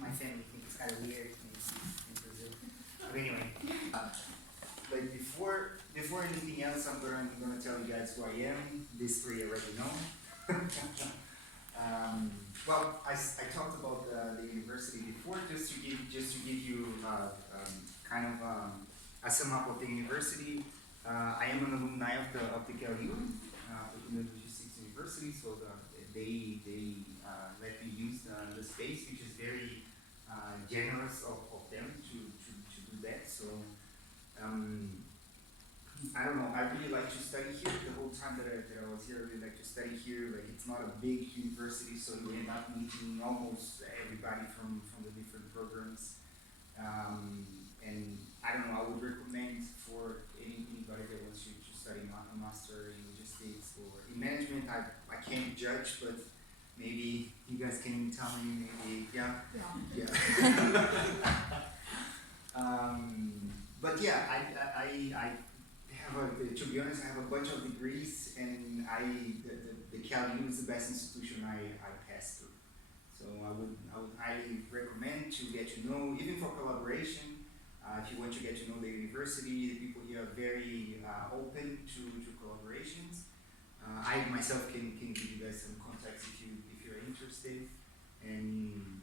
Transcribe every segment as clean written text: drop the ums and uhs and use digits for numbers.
my family thinks it's kind of weird in Brazil. But anyway, but before anything else, I'm gonna tell you guys who I am. These three already know. Well, I talked about the university before, just to give you kind of a sum up of the university. I am an alumni of the KLU, the Logistics University, so they let me use the space, which is very generous of them to do that. So I don't know. I really like to study here. The whole time that I was here, I really like to study here. Like, it's not a big university, so you end up meeting almost everybody from the different programs. And I don't know. I would recommend for anybody that wants to study a master in logistics or in management. I can't judge, but maybe you guys can tell me. Maybe yeah. But yeah, I to be honest, I have a bunch of degrees, and the KLU is the best institution I passed through. So I would highly recommend to get to know, even for collaboration. If you want to get to know the university, the people here are very open to collaborations. I myself can give you guys some contacts if you're interested. And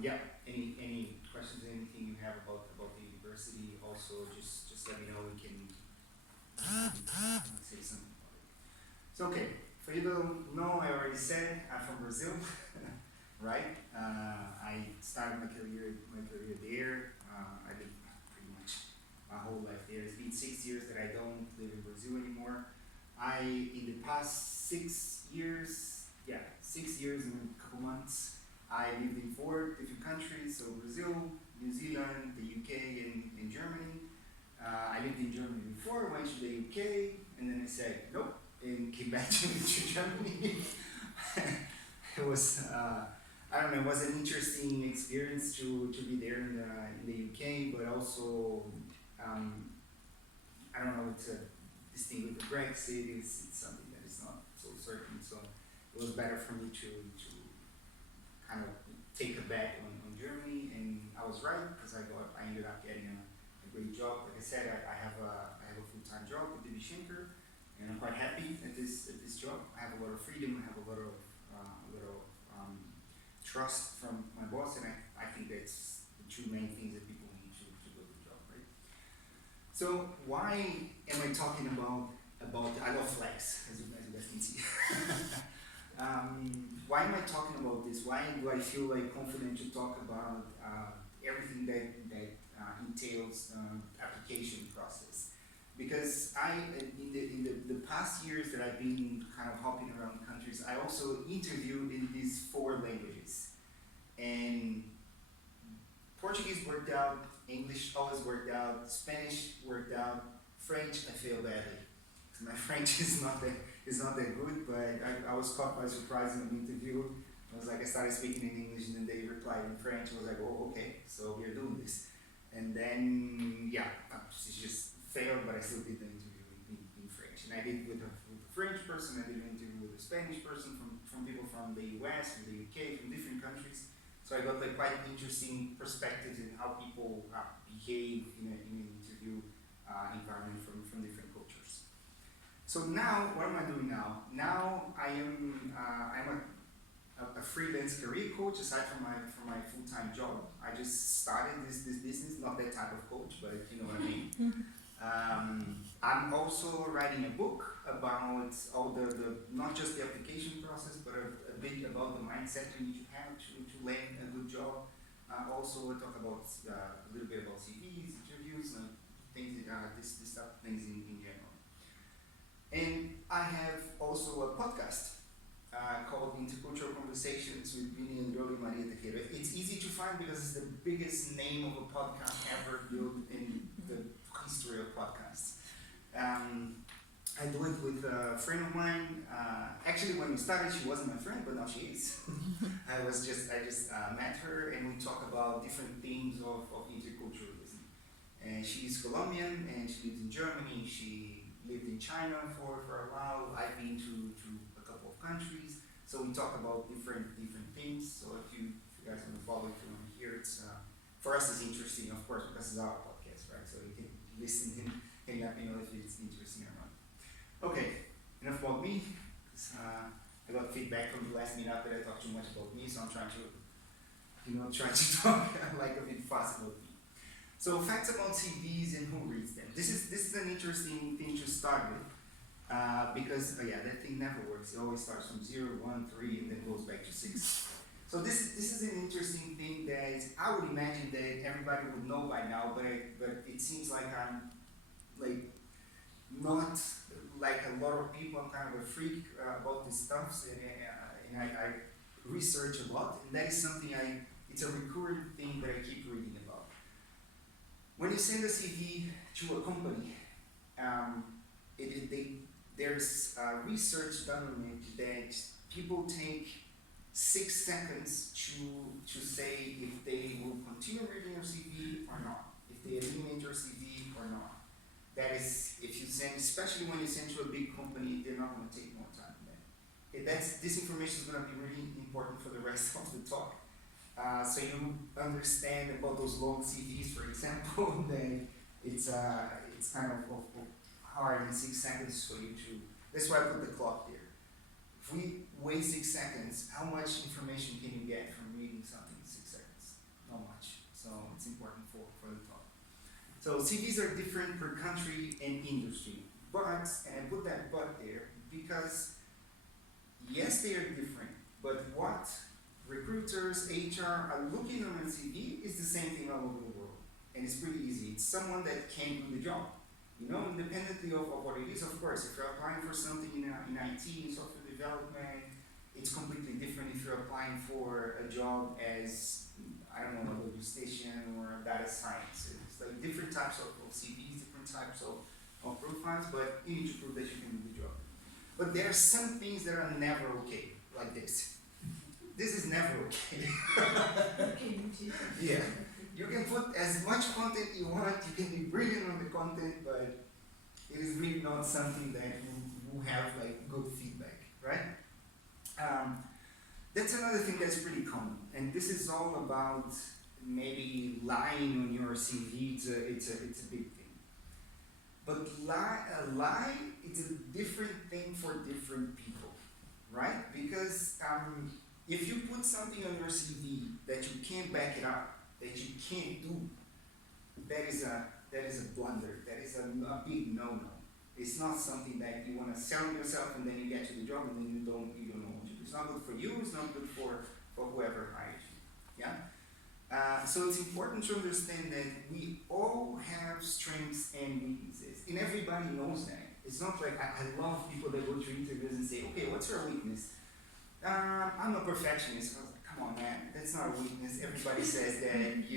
yeah, any questions, anything you have about the university, also just let me know. We can say something about it. So okay, for you don't know, I already said I'm from Brazil, right? I started my career there. I lived pretty much my whole life there. It's been 6 years that I don't live in Brazil anymore. In the past 6 years, 6 years and a couple months, I lived in 4 different countries, so Brazil, New Zealand, the UK, and Germany. I lived in Germany before, went to the UK, and then I said nope, and came back to Germany. It was, I don't know, it was an interesting experience to be there in the UK, but also, I don't know, this thing with the Brexit, it's something that is not so certain, so it was better for me to kind of take a bet on Germany, and I was right, because I ended up getting a great job. Like I said, I have a full-time job with DB Schenker, and I'm quite happy at this job. I have a lot of freedom, I have a lot of trust from my boss, and I think that's the two main things that people need to do a good job, right? So why am I talking about I love flex, as you guys can see. Why am I talking about this? Why do I feel like confident to talk about everything that entails application process? Because in the past years that I've been kind of hopping around countries, I also interviewed in these 4 languages, and Portuguese worked out, English always worked out, Spanish worked out, French I failed badly. My French is not that good, but I was caught by surprise in an interview. I was like, I started speaking in English, and then they replied in French. I was like, oh, okay, so we're doing this. And then, it just failed, but I still did the interview in French. And I did with a French person, I did an interview with a Spanish person, from people from the US, from the UK, from different countries. So I got like quite interesting perspectives in how people behave in an interview environment from different cultures. So now, what am I doing now? Now I'm a freelance career coach aside from my full-time job. I just started this business, not that type of coach, but you know what I mean. I'm also writing a book about all the not just the application process, but a bit about the mindset you need to have to land a good job. Also, we'll talk about a little bit about CVs, interviews, and things, this stuff, things in general. And I have also a podcast called Intercultural Conversations with Vini and Rolly Maria Tejero. It's easy to find because it's the biggest name of a podcast ever built in the history of podcasts. I do it with a friend of mine. Actually, when we started, she wasn't my friend, but now she is. I just met her, and we talk about different themes of interculturalism. And she's Colombian, and she lives in Germany. She lived in China for a while. I've been to a couple of countries. So we talk about different things. So if you guys want to follow follow if you want to hear it. For us, it's interesting, of course, because it's our podcast, right? So you can listen and let me know if it's interesting or not. Okay, enough about me. I got feedback from the last meetup that I talked too much about me, so I'm trying to, try to talk like a bit fast about me. So facts about CVs and who reads them. This is an interesting thing to start with. Because that thing never works. It always starts from 0, 1, 3, and then goes back to 6. So this is an interesting thing that I would imagine that everybody would know by now, but it seems like I'm like not like a lot of people. I'm kind of a freak about this stuff, and I research a lot, and that is something it's a recurring thing that I keep reading about. When you send a CV to a company, there's research done on it that people take 6 seconds to say if they will continue reading your CV or not, if they eliminate your CV or not. That is, if you send, especially when you send to a big company, they're not going to take more time than that. This information is going to be really important for the rest of the talk. So you understand about those long CVs, for example, then it's kind of hard in 6 seconds for you to. That's why I put the clock there. If we wait 6 seconds, how much information can you get from reading something in 6 seconds? Not much. So it's important for the talk. So CVs are different per country and industry. But, and I put that but there, because yes, they are different, but what recruiters, HR are looking on a CV is the same thing all over the world. And it's pretty easy. It's someone that can do the job. Independently of what it is, of course. If you're applying for something in IT, in software development, it's completely different if you're applying for a job as, I don't know, a logistician or a data science. It's like different types of CVs, different types of profiles, but you need to prove that you can do the job. But there are some things that are never okay, like this. This is never okay. Yeah. You can put as much content you want, you can be brilliant on the content, but it is really not something that you have like good feedback, right? That's another thing that's pretty common, and this is all about maybe lying on your CV. It's a big thing, but a lie it's a different thing for different people, right? Because if you put something on your CV that you can't back it up, that you can't do, that is a blunder. That is a big no-no. It's not something that you want to sell yourself and then you get to the job and then you don't know what to do. It's not good for you. It's not good for whoever hires you. Yeah. So it's important to understand that we all have strengths and weaknesses, and everybody knows that. It's not like I love people that go to interviews and say, okay, what's your weakness? I'm a perfectionist. I was like, come on, man, that's not a weakness. Everybody says that,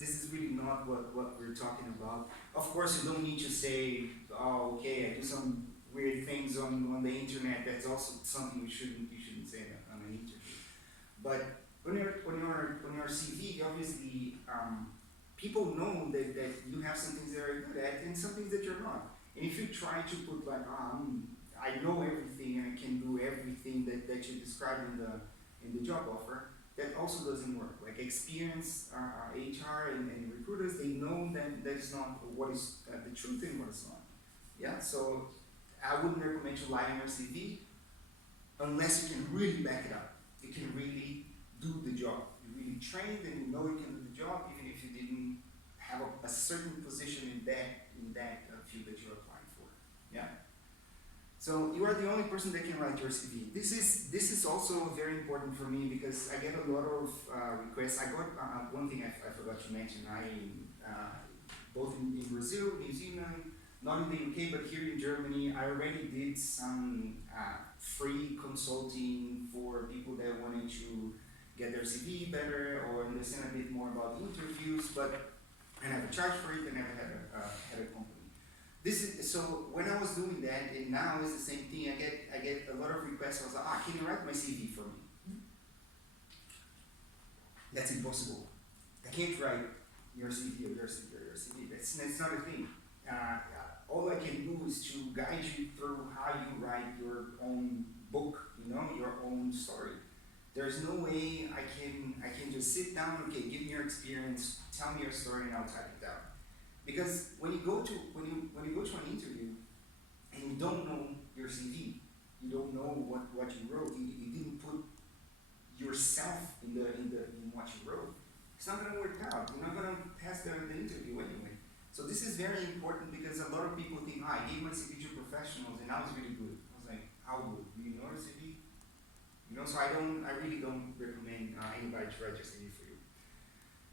this is really not what we're talking about. Of course, you don't need to say, oh, okay, I do some weird things on the internet. That's also something you shouldn't say that on an interview. But on your CV, obviously, people know that you have some things that are good at and some things that you're not. And if you try to put like, I know everything and I can do everything that you described in the job offer, that also doesn't work. Like experienced HR and recruiters, they know that is not what is the truth and what is not. Yeah, so I wouldn't recommend to lie on your CV unless you can really back it up. You can really do the job. You're really trained and you know you can do the job even if you didn't have a certain position in that field that you're applying for. Yeah. So you are the only person that can write your CV. This is also very important for me because I get a lot of requests. I got one thing I forgot to mention. Both in Brazil, New Zealand, not in the UK, but here in Germany, I already did some free consulting for people that wanted to get their CV better or understand a bit more about interviews. But I never charged for it. I never had a company. So when I was doing that, and now it's the same thing. I get a lot of requests. I was like, can you write my CV for me? That's impossible. I can't write your CV or your CV or your CV. That's not a thing. All I can do is to guide you through how you write your own book, your own story. There's no way I can just sit down. Okay, give me your experience, tell me your story, and I'll type it down. Because when you go to an interview and you don't know your CV, you don't know what you wrote, you didn't put yourself in what you wrote, it's not gonna work out. You're not gonna pass the interview anyway. So this is very important because a lot of people think, I gave my CV to professionals and I was really good. I was like, how good? Do you know your CV? You know, so I really don't recommend anybody to write your CV for you.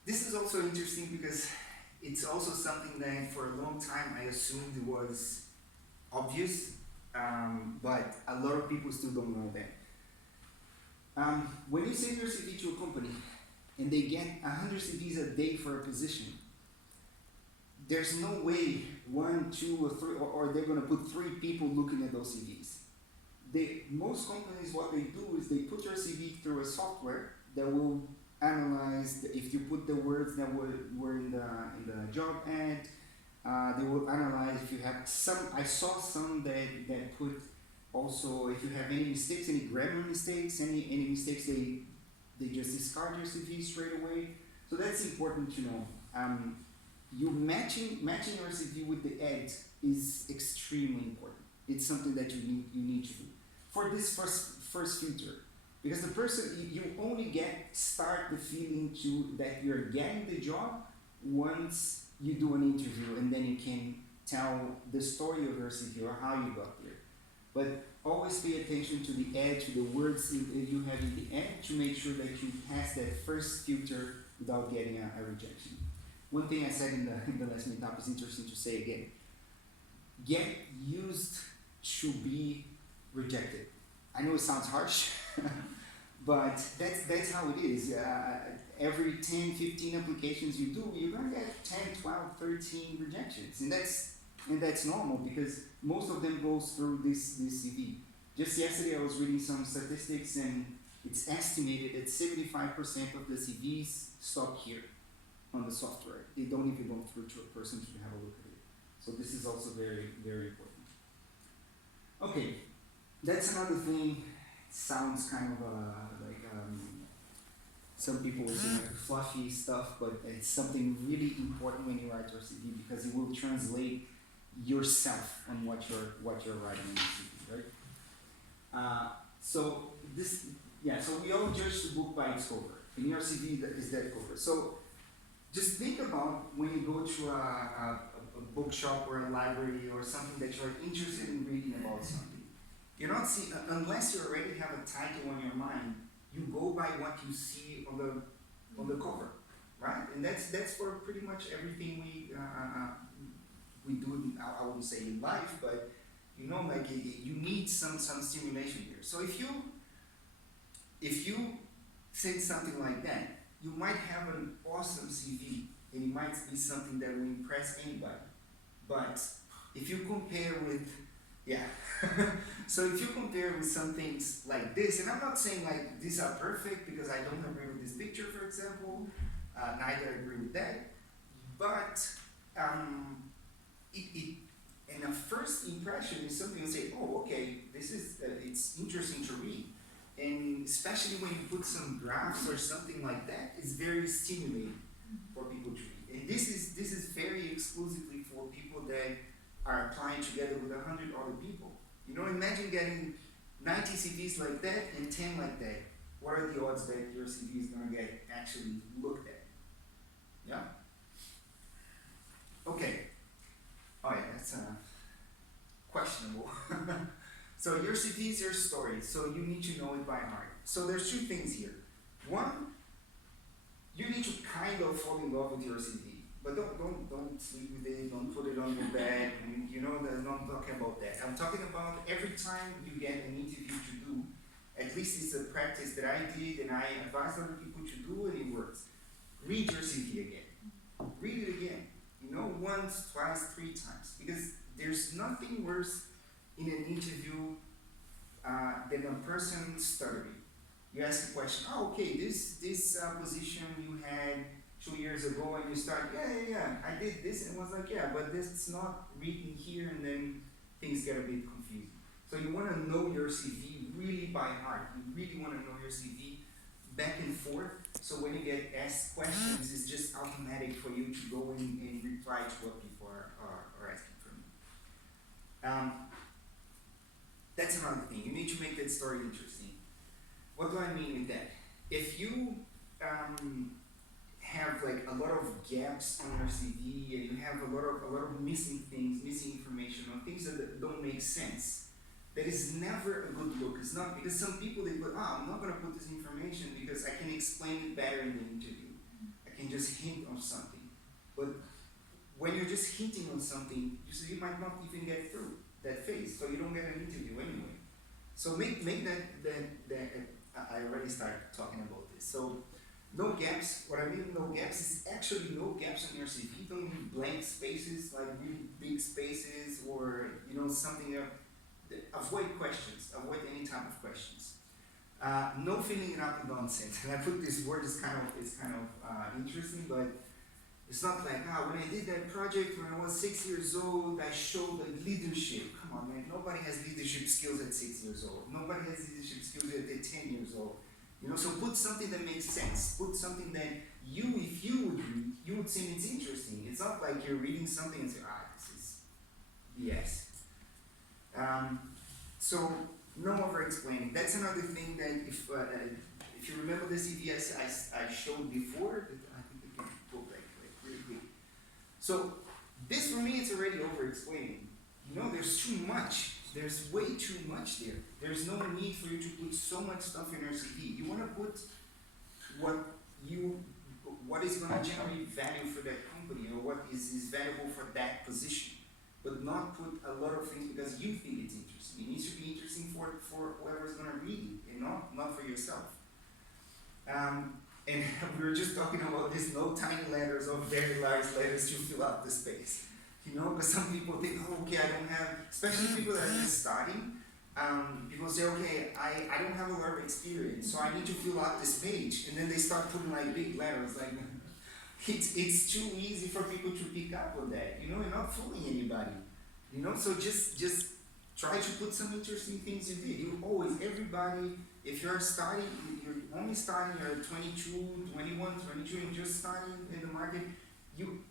This is also interesting because it's also something that for a long time I assumed was obvious, but a lot of people still don't know that. When you send your CV to a company and they get 100 CVs a day for a position, there's no way one, two, or three, or they're going to put 3 people looking at those CVs. Most companies, what they do is they put your CV through a software that will analyze if you put the words that were in the job ad. They will analyze if you have some. I saw some that put also if you have any mistakes, any grammar mistakes, any mistakes, they just discard your CV straight away. So that's important to know. You matching your CV with the ad is extremely important. It's something that you need to do for this first filter, because the person you only start the feeling that you're getting the job once you do an interview, and then you can tell the story of your CV or how you got there. But always pay attention to the ad, to the words you have in the ad, to make sure that you pass that first filter without getting a rejection. One thing I said in the last meetup is interesting to say again. Get used to be rejected. I know it sounds harsh, but that's how it is. Every 10, 15 applications you do, you're going to get 10, 12, 13 rejections. And that's normal because most of them goes through this CV. Just yesterday I was reading some statistics and it's estimated that 75% of the CVs stop here on the software. They don't even go through to a person to have a look at it. So this is also very, very important. Okay, that's another thing. It sounds kind of like some people will say like fluffy stuff, but it's something really important when you write your CV because it will translate yourself on what you're writing in the CV, right? So we all judge the book by its cover. In your CV, is that cover. So just think about when you go to a bookshop or a library or something that you're interested in reading about something. You're not seeing, unless you already have a title on your mind, you go by what you see on the cover, right? And that's for pretty much everything we do. I wouldn't say in life, but you know, like you need some stimulation here. So if you say something like that, you might have an awesome CV and it might be something that will impress anybody. But if you compare with, so if you compare with some things like this, and I'm not saying like these are perfect because I don't agree with this picture, for example, neither agree with that, but and a first impression is something you say, oh, okay, this is it's interesting to read. And especially when you put some graphs or something like that, it's very stimulating for people to read. And this is very exclusively for people that are applying together with 100 other people. You know, imagine getting 90 CVs like that and 10 like that. What are the odds that your CV is going to get actually looked at? Yeah? Okay. Oh yeah, that's questionable. So your CV is your story, so you need to know it by heart. So there's 2 things here. One, you need to kind of fall in love with your CV, but don't sleep with it, don't put it on your bed. You know, I'm not talking about that. I'm talking about every time you get an interview to do, at least it's a practice that I did and I advise other people to do, and it works. Read your CV again. Read it again. You know, once, twice, 3 times, because there's nothing worse in an interview than a person stuttering. You ask a question, oh, okay, this position you had 2 years ago, and you start, yeah, I did this, and it was like, yeah, but this is not written here, and then things get a bit confusing. So you want to know your CV really by heart. You really want to know your CV back and forth. So when you get asked questions, it's just automatic for you to go and reply to what people are asking from you. That's another thing. You need to make that story interesting. What do I mean with that? If you have like a lot of gaps on your CV and you have a lot of missing things, missing information, or things that don't make sense, that is never a good look. It's not because some people they put, I'm not gonna put this information because I can explain it better in the interview. I can just hint on something. But when you're just hinting on something, you might not even get through that phase, so you don't get an interview anyway. So make that I already started talking about this. So no gaps. What I mean no gaps is actually no gaps on your CV. Don't leave blank spaces, like really big spaces, or something. Avoid questions. Avoid any type of questions. No filling it up with nonsense. And I put this word is kind of interesting, but it's not like when I did that project when I was 6 years old, I showed leadership. Come on, man. Nobody has leadership skills at 6 years old. Nobody has leadership skills at 10 years old. So put something that makes sense. Put something that if you would read, you would think it's interesting. It's not like you're reading something and say, this is BS. So no over-explaining. That's another thing that if you remember the CV I showed before, I think we can go back really quick. So this for me it's already over-explaining. There's too much. There's way too much there. There's no need for you to put so much stuff in your CV. You want to put what is going to generate value for that company or what is valuable for that position, but not put a lot of things because you think it's interesting. It needs to be interesting for whoever's going to read it and not for yourself. And we were just talking about this, no tiny letters or very large letters to fill up the space. Because some people think, okay, I don't have, especially people that are just starting, people say, okay, I don't have a lot of experience, so I need to fill out this page. And then they start putting like big letters, like, it's too easy for people to pick up on that. You're not fooling anybody. So just try to put some interesting things you did. Everybody, if you're starting, you're only starting, you're 22, 21, 22, and just starting in the market,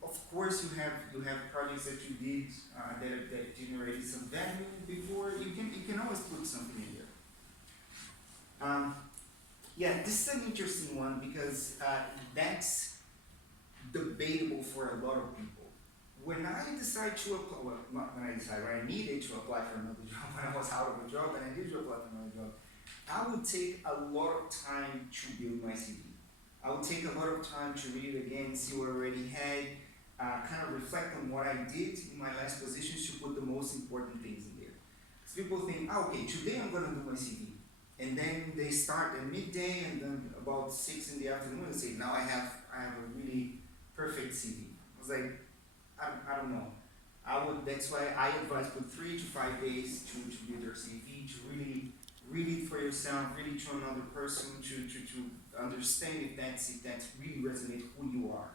of course you have projects that you did that generated some value before. You can always put something in there. This is an interesting one because that's debatable for a lot of people. When I decide to apply, well, not when I decided, when I needed to apply for another job, when I was out of a job and I needed to apply for another job, I would take a lot of time to build my CV. I would take a lot of time to read it again, see what I already had, kind of reflect on what I did in my last positions to put the most important things in there. Because people think, okay, today I'm going to do my CV. And then they start at midday and then about 6 in the afternoon and say, now I have a really perfect CV. I was like, I don't know. That's why I advise put 3 to 5 days to build your CV, to really read it for yourself, read it to another person, to understand if that's really resonates who you are.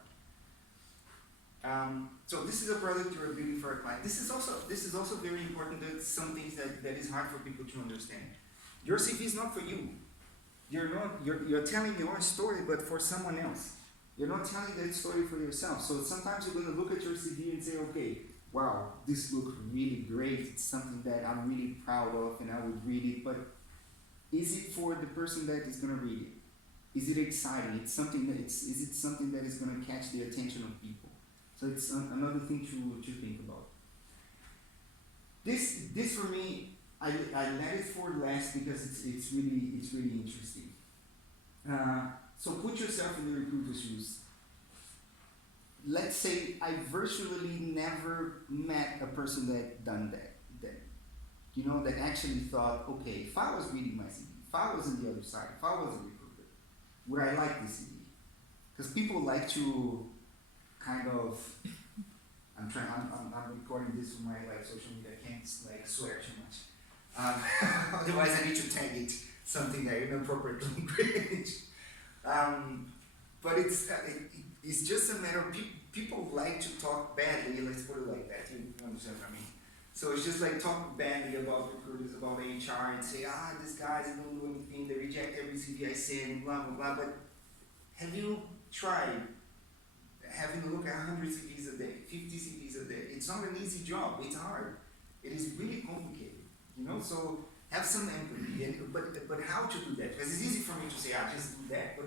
So this is a product you're building for a client. This is also very important. That some things that is hard for people to understand. Your CV is not for you. You're telling your story, but for someone else. You're not telling that story for yourself. So sometimes you're going to look at your CV and say, okay, wow, this looks really great. It's something that I'm really proud of, and I would read it. But is it for the person that is going to read it? Is it exciting? Is it something that is going to catch the attention of people? So it's another thing to think about. This for me, I let it for last because it's really interesting. So put yourself in the recruiter's shoes. Let's say I virtually never met a person that done that that actually thought, okay, if I was reading my CV, if I was on the other side, if I was a recruiter, would I like this CV? Because people like to kind of, I'm recording this for my social media, I can't swear too much. Otherwise I need to tag it, something that inappropriate language. But it's just a matter of people like to talk badly, let's put it like that, you understand what I mean? So it's just like talk badly about recruiters, about HR, and say, this guy's don't do anything, they reject every CV I send, blah blah blah. But have you tried having a look at 100 CVs a day, 50 CVs a day? It's not an easy job. It's hard. It is really complicated. So have some empathy. But how to do that? Because it's easy for me to say, just do that. But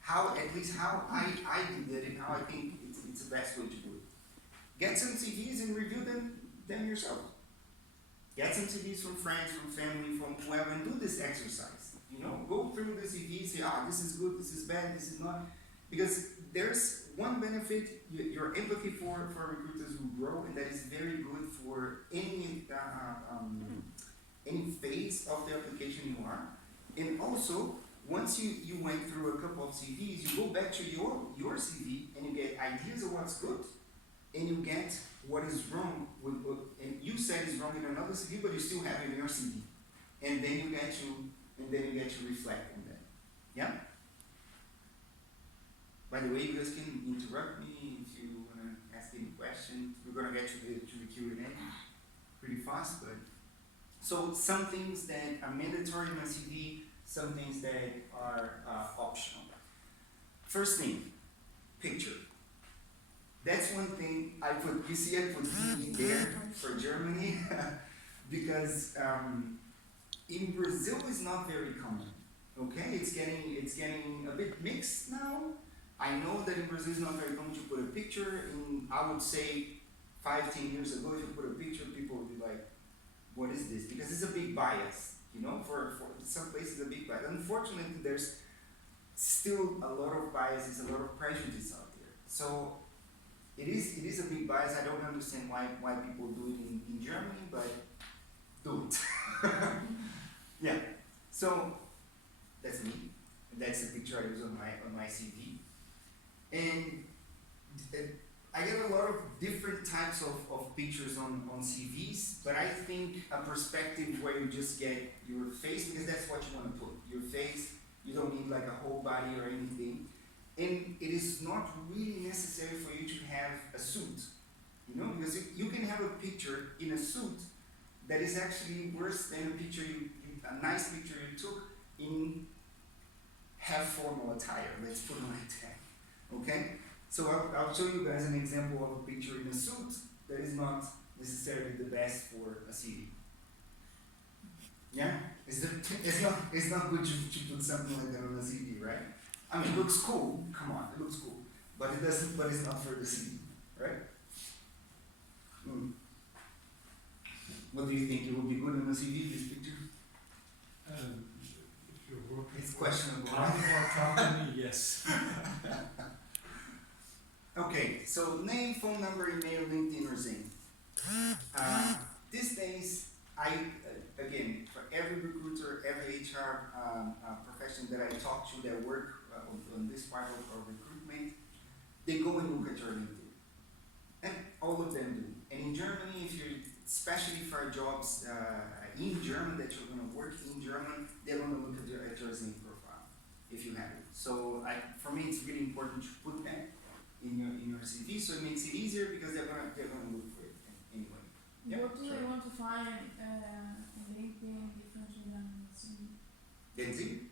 how at least how I do that and how I think it's the best way to do it. Get some CVs and review them yourself. Get some CVs from friends, from family, from whoever, and do this exercise. Go through the CVs, say, this is good, this is bad, this is not. Because there's one benefit, your empathy for recruiters who grow, and that is very good for any phase of the application you are. And also, once you went through a couple of CVs, you go back to your CV and you get ideas of what's good, and you get what is wrong and you said is wrong in another CV, but you still have it in your CV, and then you get to reflect on that. Yeah. By the way, you guys can interrupt me if you want to ask any question. We're gonna get to the Q&A pretty fast, but so some things that are mandatory in my CV, some things that are optional. First thing, picture. That's one thing I put me there for Germany because in Brazil it's not very common. Okay, it's getting a bit mixed now. I know that in Brazil it's not very common to put a picture. I would say 5-10 years ago, if you put a picture, people would be like, "What is this?" Because it's a big bias. For some places a big bias. Unfortunately, there's still a lot of biases, a lot of prejudice out there. So it is a big bias. I don't understand why people do it in Germany, but do it. Yeah. So that's me. That's the picture I use on my CV. And I get a lot of different types of pictures on CVs, but I think a perspective where you just get your face, because that's what you want to put. Your face, you don't need like a whole body or anything. And it is not really necessary for you to have a suit, because you can have a picture in a suit that is actually worse than a nice picture you took in half formal attire, let's put it like that. Okay? So I'll show you guys an example of a picture in a suit that is not necessarily the best for a CV. Yeah? It's not good to put something like that on a CV, right? I mean, it looks cool. Come on, it looks cool, but it doesn't. But it's not for the CV, right? What do you think? It would be good on a CV, this picture? If you're working, it's questionable. Company, yes. Okay, so name, phone number, email, LinkedIn, or Zing. These days, again, for every recruiter, every HR profession that I talk to that work on this part of recruitment, they go and look at your LinkedIn. And all of them do. And in Germany, especially for jobs in German, that you're going to work in German, they're going to look at your Zing profile, if you have it. So for me, it's really important to put that in your CV, so it makes it easier because they're gonna look for it anyway. Yeah, what do they want to find on LinkedIn differently than CV? Zing?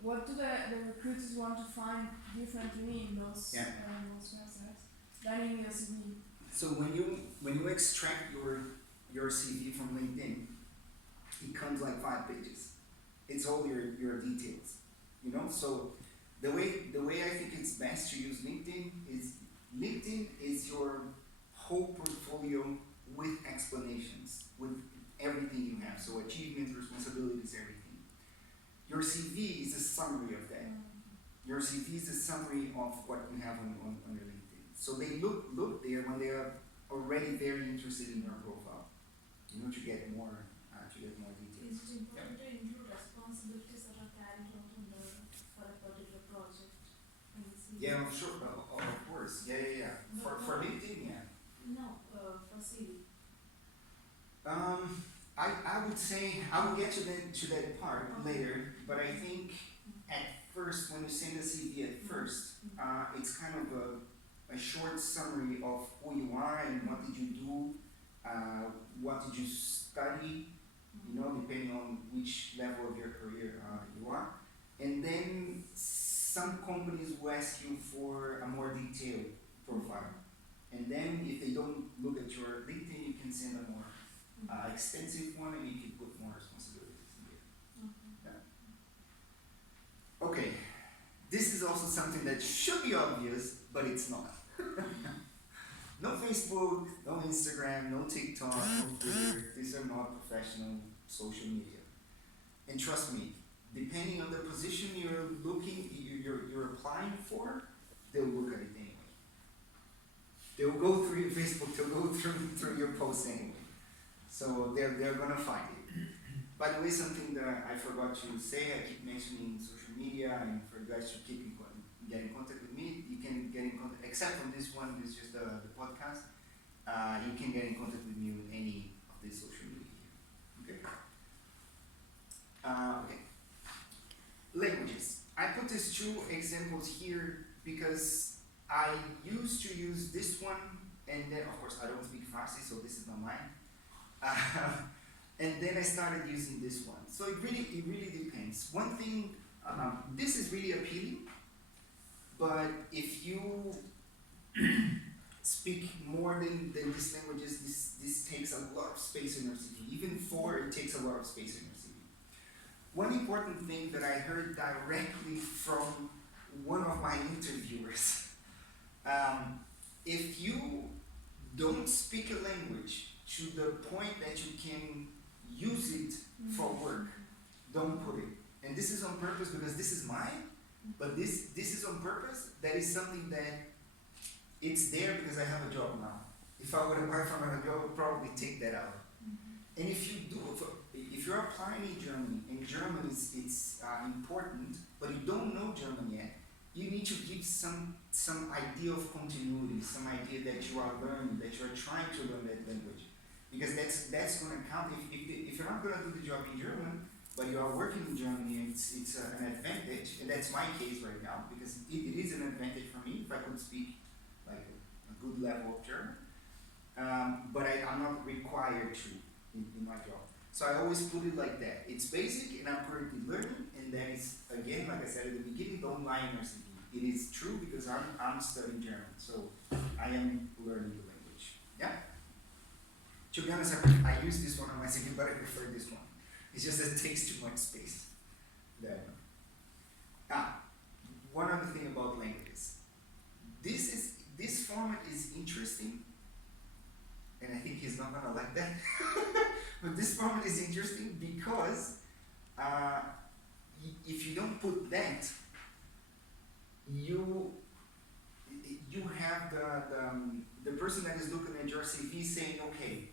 What do the recruiters want to find differently in those websites than in your CV? So when you extract your CV from LinkedIn, it comes like 5 pages. It's all your details, So the way I think it's best to use LinkedIn is your whole portfolio with explanations, with everything you have. So achievements, responsibilities, everything. Your CV is a summary of that. Your CV is a summary of what you have on your LinkedIn. So they look there when they are already very interested in your profile. To get more details. Is it important to include responsibilities that are carried out for a particular project? Yeah, sure, of course. Yeah. For LinkedIn, yeah. No, for CV. I would say I will get to that part later, but I think at first, when you send a CV at first, it's kind of a short summary of who you are and what did you do what did you study, you know, depending on which level of your career you are. And then some companies will ask you for a more detailed profile. And then if they don't look at your LinkedIn, you can send a more extensive one and you can put more responsibilities in there. Yeah. Okay, this is also something that should be obvious, but it's not. No Facebook, no Instagram, no TikTok, no Twitter. These are not professional social media. And trust me, depending on the position you're applying for, they'll look at it anyway. They'll go through your Facebook, they'll go through your posts anyway. So they're gonna find it. By the way, something that I forgot to say, I keep mentioning social media, and for you guys to get in contact with me, you can get in contact, except on this one, it's just the podcast, you can get in contact with me with any of these social media here. Okay? Okay. Languages. I put these two examples here because I used to use this one, and then of course I don't speak Farsi, so this is not mine. And then I started using this one. So it really depends. One thing, this is really appealing, but if you speak more than these languages, this takes a lot of space in your CV. Even 4, it takes a lot of space in your CV. One important thing that I heard directly from one of my interviewers, if you don't speak a language to the point that you can use it for work, don't put it. And this is on purpose because this is mine, but this is on purpose. That is something that it's there because I have a job now. If I would apply for another job, I would probably take that out. And if you do, if you're applying in Germany, and German it's important, but you don't know German yet, you need to give some idea of continuity, some idea that you are learning, that you are trying to learn that language. Because that's going to count. If you're not going to do the job in German, but you are working in Germany, and it's an advantage, and that's my case right now, because it is an advantage for me if I could speak like a good level of German. But I'm not required to in my job. So I always put it like that. It's basic and I'm currently learning, and that is, again, like I said at the beginning, don't lie in your CV. It is true because I'm studying German, so I am learning the language. Yeah? To be honest, I use this one on my CV, but I prefer this one. It's just that it takes too much space. One other thing about languages. This format is interesting, and I think he's not gonna like that. But this format is interesting because if you don't put that, you have the person that is looking at your CV saying, okay,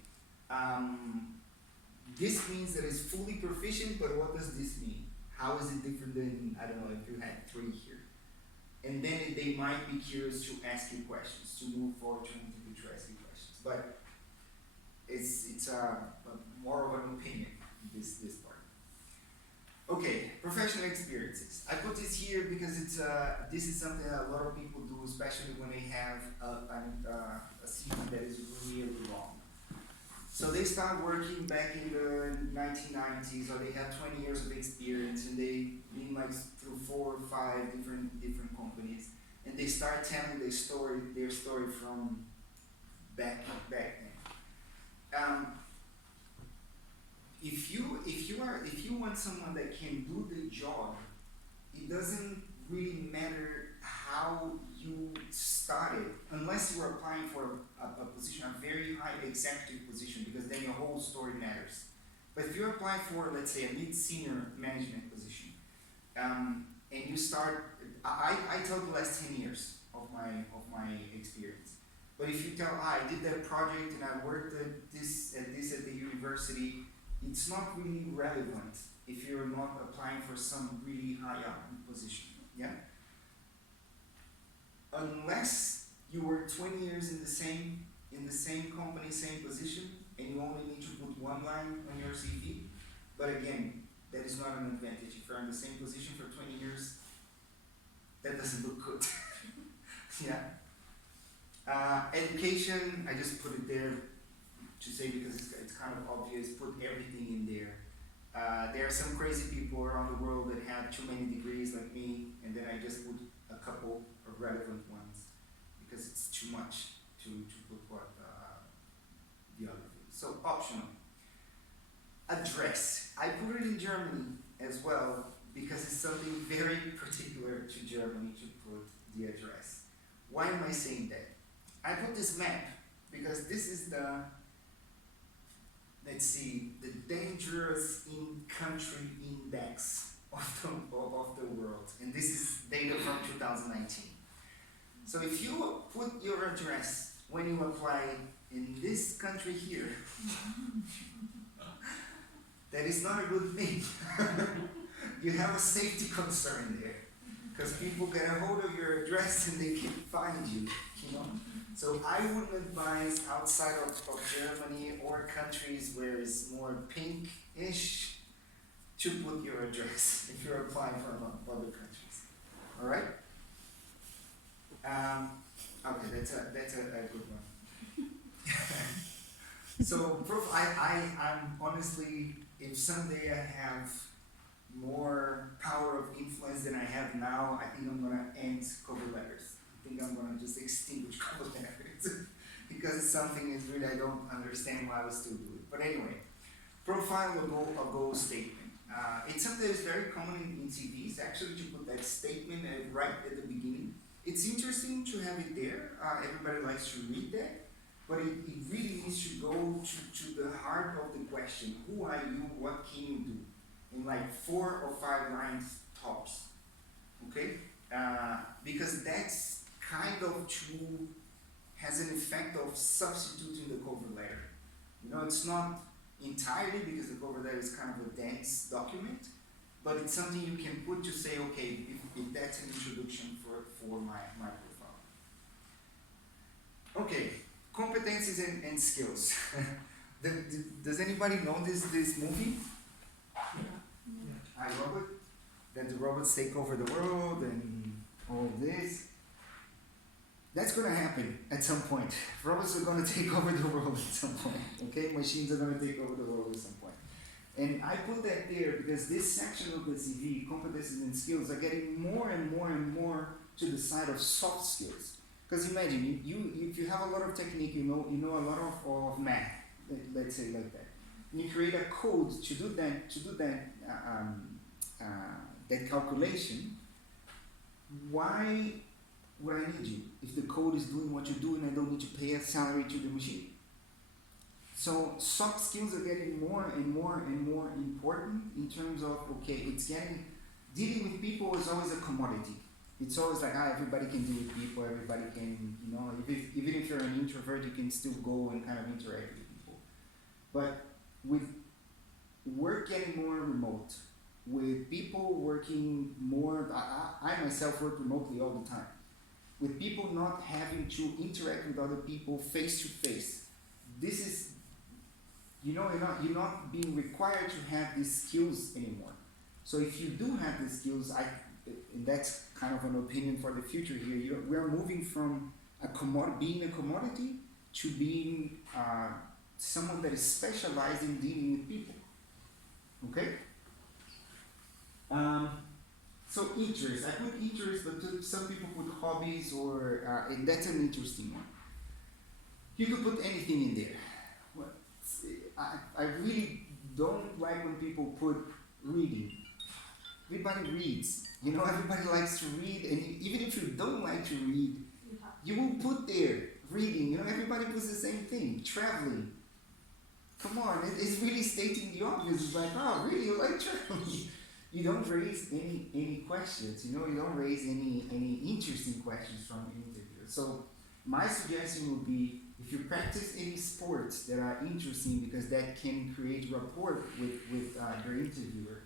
this means that it's fully proficient, but what does this mean? How is it different than, I don't know, if you had 3 here? And then they might be curious to ask you questions, to move forward to interview, to ask you questions. But it's more of an opinion, this part. Okay, professional experiences. I put this here because this is something that a lot of people do, especially when they have a CV that is really long. So they start working back in the 1990s, or they have 20 years of experience, and they've been like through 4 or 5 different companies, and they start telling their story from back then. If you want someone that can do the job, it doesn't really matter how you started, unless you are applying for a position, a very high executive position, because then your whole story matters. But if you're applying for, let's say, a mid-senior management position, and you start, I tell the last 10 years of my experience. But if you tell, I did that project and I worked at this at the university, it's not really relevant if you're not applying for some really high up position. Yeah? Unless you were 20 years in the same company, same position, and you only need to put 1 line on your CV. But again, that is not an advantage. If you're in the same position for 20 years, that doesn't look good. Yeah. Education, I just put it there. to say because it's kind of obvious, put everything in there. There are some crazy people around the world that have too many degrees like me, and then I just put a couple of relevant ones because it's too much to put what the other things. So optional. Address. I put it in Germany as well because it's something very particular to Germany to put the address. Why am I saying that? I put this map because this is the, let's see, the dangerous country index of the world, and this is data from 2019. So if you put your address when you apply in this country here, that is not a good thing. You have a safety concern there, because people get a hold of your address and they can find you, you know? So I wouldn't advise outside of Germany or countries where it's more pink-ish to put your address if you're applying from other countries. All right? Okay, that's a good one. So, I'm honestly, if someday I have more power of influence than I have now, I think I'm gonna end cover letters. I think I'm gonna just extinguish cover letters because it's something is really I don't understand why I still do it. But anyway, profile a goal statement. It's something that's very common in TVs actually to put that statement right at the beginning. It's interesting to have it there. Everybody likes to read that. But it really needs to go to the heart of the question. Who are you? What can you do? In like 4 or 5 lines tops. Okay? Because that's kind of has an effect of substituting the cover letter. You know, it's not entirely because the cover letter is kind of a dense document, but it's something you can put to say, okay, if that's an introduction for my profile. Okay. Competencies and skills. Does anybody know this movie? I Robot? That the robots take over the world and all this. That's gonna happen at some point. Robots are gonna take over the world at some point. Okay, machines are gonna take over the world at some point. And I put that there because this section of the CV, competencies and skills, are getting more and more and more to the side of soft skills. Because imagine, if you have a lot of technique, you know a lot of math, let's say like that. And you create a code to do that calculation. Why would I need you if the code is doing what you do and I don't need to pay a salary to the machine? So soft skills are getting more and more and more important in terms of, okay, dealing with people is always a commodity. It's always like, everybody can deal with people, everybody can, you know, even if you're an introvert, you can still go and kind of interact with people. But with work getting more remote, with people working more, I myself work remotely all the time. With people not having to interact with other people face to face, this is, you know, you're not being required to have these skills anymore. So if you do have these skills, and that's kind of an opinion for the future here. We're moving from being a commodity to being someone that is specialized in dealing with people. Okay? So interest. I put interest, but some people put hobbies and that's an interesting one. You could put anything in there. Well, I really don't like when people put reading. Everybody reads. You know, everybody likes to read, and even if you don't like to read, you will put there reading. You know, everybody puts the same thing. Traveling. Come on, it's really stating the obvious. It's like, oh, really, you like traveling? You don't raise any questions. You know, you don't raise any interesting questions from an interviewer. So my suggestion would be, if you practice any sports that are interesting because that can create rapport with your interviewer.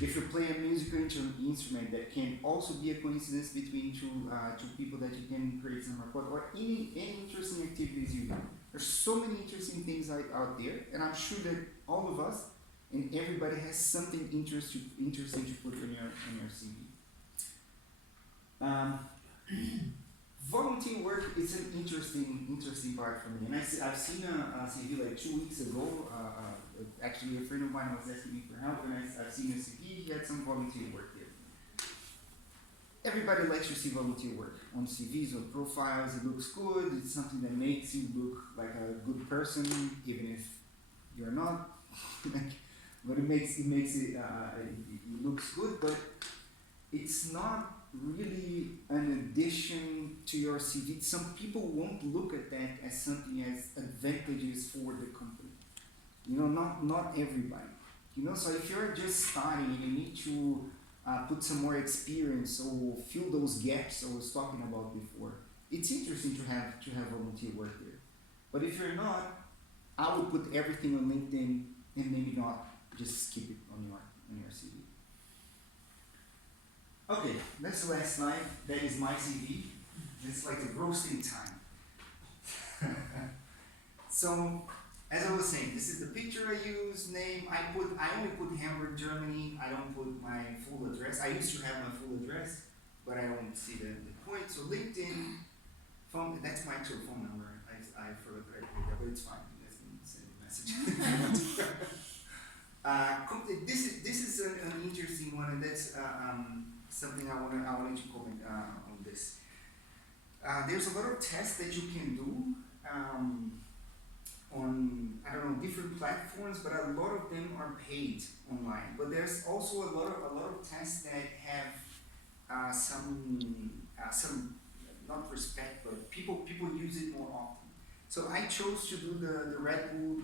If you play a musical instrument, that can also be a coincidence between two people that you can create some rapport, or any interesting activities you do. There's so many interesting things out there, and I'm sure that all of us and everybody has something interesting to put in your CV. volunteer work is an interesting part for me. And I've seen a CV like 2 weeks ago. Actually, a friend of mine was asking me for help, and I've seen a CV. He had some volunteer work there. Everybody likes to see volunteer work on CVs or profiles. It looks good. It's something that makes you look like a good person, even if you're not. But it makes it looks good. But it's not really an addition to your CV. Some people won't look at that as something as advantageous for the company. You know, not everybody. You know, so if you're just starting, you need to put some more experience or fill those gaps I was talking about before. It's interesting to have volunteer work there. But if you're not, I would put everything on LinkedIn and maybe not just skip it on your CV. Okay, that's the last slide. That is my CV. It's like a roasting time. So, as I was saying, this is the picture I use, name. I only put Hamburg, Germany. I don't put my full address. I used to have my full address, but I don't see the point. So LinkedIn, phone. That's my actual phone number. I forgot that I put that, but it's fine. You guys can send a message if you want to. This is an interesting one, and that's something I wanted to comment on this. There's a lot of tests that you can do on, I don't know, different platforms, but a lot of them are paid online. But there's also a lot of tests that have some not respect, but people use it more often. So I chose to do the Red Bull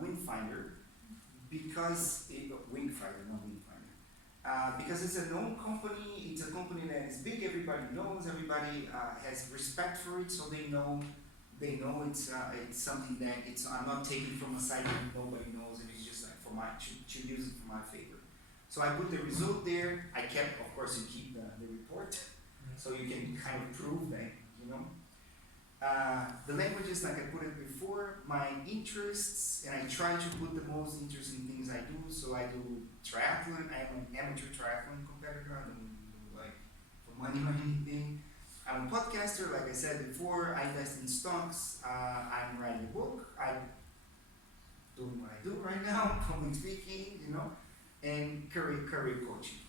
Windfinder because Wingfinder, not Windfinder. Because it's a known company, it's a company that is big, everybody knows, everybody has respect for it, so they know it's something that I'm not taking from a site that nobody knows, and it's just like to use it for my favor. So I put the result there. I kept, of course, you keep the report, so you can kind of prove that, you know. The languages, like I put it before, my interests, and I try to put the most interesting things I do. So I do triathlon. I am an amateur triathlon competitor. I don't do like for money or anything. I'm a podcaster, like I said before. I invest in stocks. I'm writing a book. I'm doing what I do right now, public speaking, you know, and career coaching.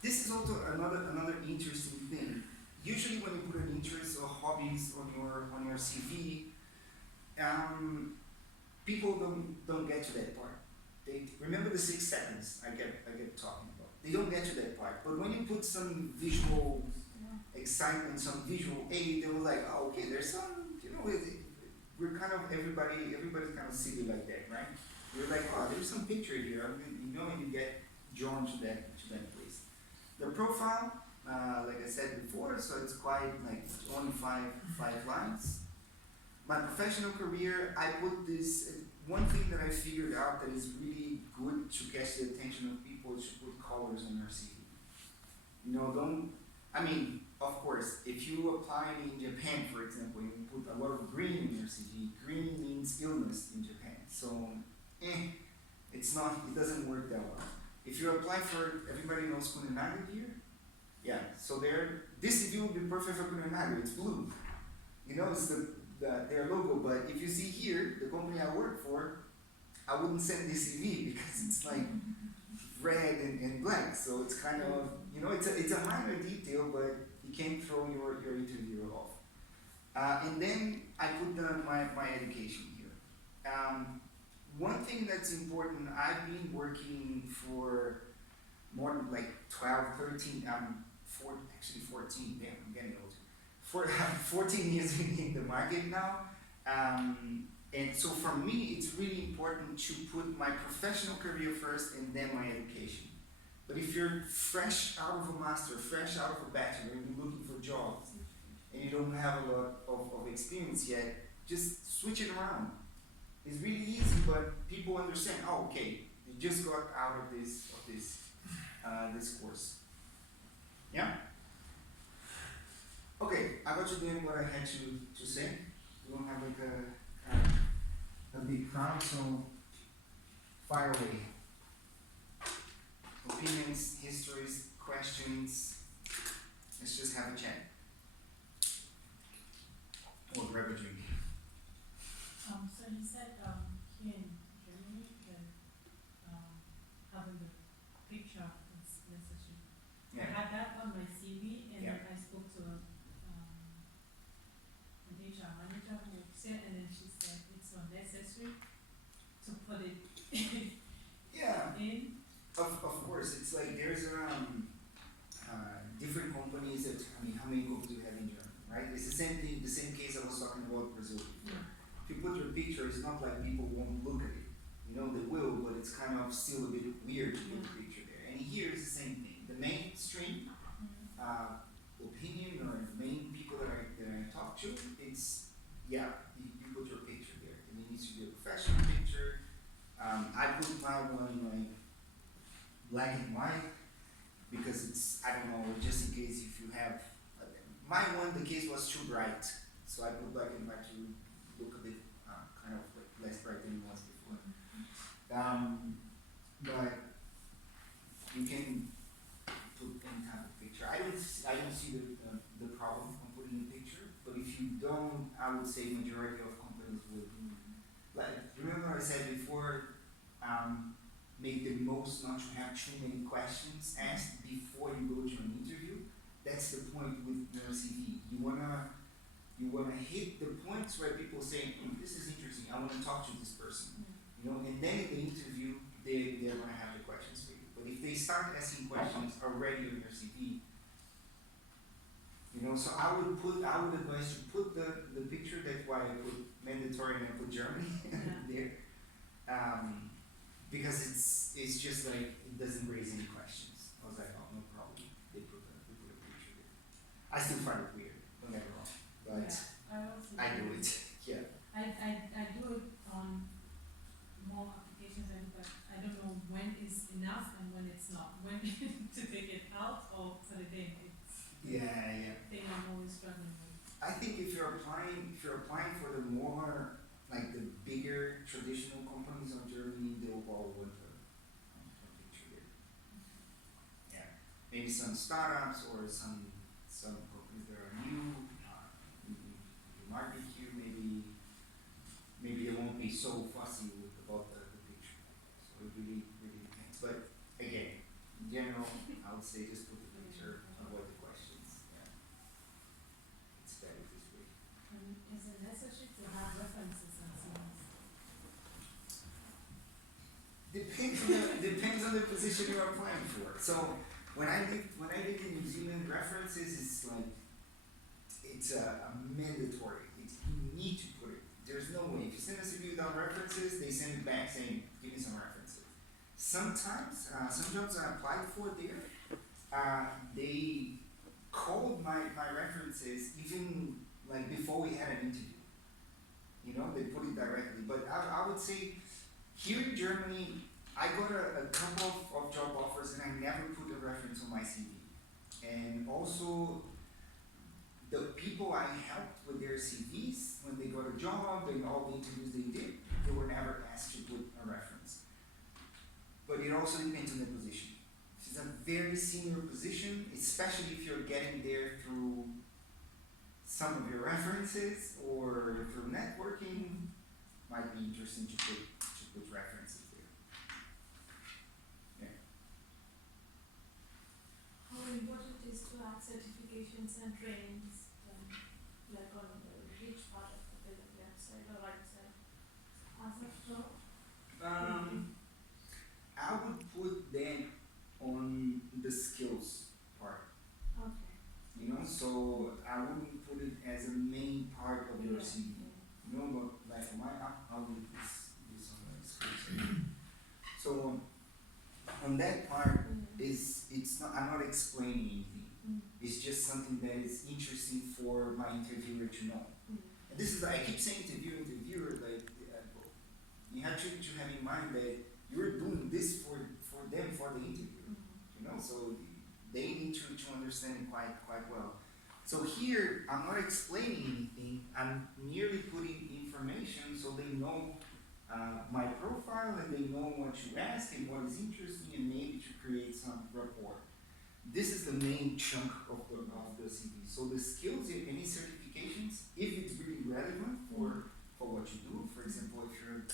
This is also another interesting thing. Usually, when you put an interest or hobbies on your CV, people don't get to that part. They remember the 6 seconds I kept talking about. They don't get to that part. But when you put some visual excitement, some visual aid, they were like, oh, okay, there's some, you know, we're kind of everybody's kind of silly like that, right? You're like, oh, there's some picture here, you know, and you get drawn to that place. The profile, like I said before, so it's quite like only five lines. My professional career, I put this, one thing that I figured out that is really good to catch the attention of people is to put colors on your CV. You know, of course, if you apply in Japan, for example, you put a lot of green in your CV. Green means illness in Japan. So, it doesn't work that well. If you apply for, everybody knows Kuninaga here? Yeah, so this CV would be perfect for Kuninaga, it's blue. You know, it's their logo, but if you see here, the company I work for, I wouldn't send this CV because it's like red and black, so it's kind of, you know, it's a minor detail, but it can throw your interviewer off. And then I put my education here. One thing that's important, I've been working for more than like 12, 13, 14, damn, I'm getting old. 14 years in the market now. And so for me, it's really important to put my professional career first and then my education. But if you're fresh out of a master, fresh out of a bachelor, and you're looking for jobs, and you don't have a lot of experience yet, just switch it around. It's really easy, but people understand, oh, okay, you just got out of this course. Yeah? Okay, I got you doing what I had to say. We don't have like a big crowd, so fire away. Opinions, histories, questions. Let's just have a chat. how many copies do you have in Germany, right? It's the same thing, the same case I was talking about Brazil before. If you put your picture, it's not like people won't look at it. You know, they will, but it's kind of still a bit weird to put a picture there. And here is the same thing. The mainstream opinion or the main people that I talk to, it's, yeah, you put your picture there. And it needs to be a professional picture. I put my one like black and white because it's, I don't know, just in case if you have, my one, the case was too bright. So I put black and white to look a bit kind of like less bright than it was before. But you can put any type of picture. I don't see the problem of putting a picture, but if you don't, I would say majority of companies would. Like, remember I said before, make the most not to have too many questions asked before you go to an interview. That's the point with your CV. You wanna hit the points where people say, this is interesting, I wanna talk to this person. You know, and then in the interview, they're gonna have the questions for you. But if they start asking questions already on your CV, you know, so I would advise to put the picture. That's why I put mandatory and I put Germany there. Because it's just like, it doesn't raise any questions. I was like, oh, no problem. They put a picture there. I still find it weird, don't get me wrong. But I do it, yeah. I do it on more applications, but I don't know when is enough and when it's not. When to take it out or put it in. It's Yeah. thing I'm always struggling with. I think if you're applying for the more, like the bigger traditional companies of Germany, they'll all want a picture there. Yeah. Maybe some startups or some companies that are new, barbecue, maybe they won't be so fussy about the picture. So it really depends. But again, in general, I would say just put the picture, avoid the questions. Yeah. It's better this way. Is it necessary to have references and things? Depends on the position you're applying for. So when I lived in New Zealand, references is like it's a mandatory. You need to put it. There's no way. If you send a CV without references, they send it back saying, give me some references. Sometimes, some jobs I applied for there, they called my references even like before we had an interview. You know, they put it directly. But I would say here in Germany, I got a couple of job offers and I never put a reference on my CV. And also, the people I helped with their CVs, when they got a job and all the interviews they did, they were never asked to put a reference. But it also depends on the position. If it's a very senior position, especially if you're getting there through some of your references or through networking, might be interesting to put references there. Yeah. How important it is to add certifications and trainings, like on each part of the left side or right side? As of job? I would put that on the skills part. Okay. You know, so I wouldn't put it as a main part of your CV. You know, but like I will put this on the skills. So on that part it's not, I'm not explaining anything. It's just something that is interesting for my interviewer to know. And this is, I keep saying interviewer, like, you have to have in mind that you're doing this for them, for the interview. You know, so they need to understand it quite well. So here, I'm not explaining anything, I'm merely putting information so they know my profile and they know what you ask and what is interesting and maybe to create some rapport. This is the main chunk of the CV. So the skills, any certifications, if it's really relevant for what you do, for example, if you're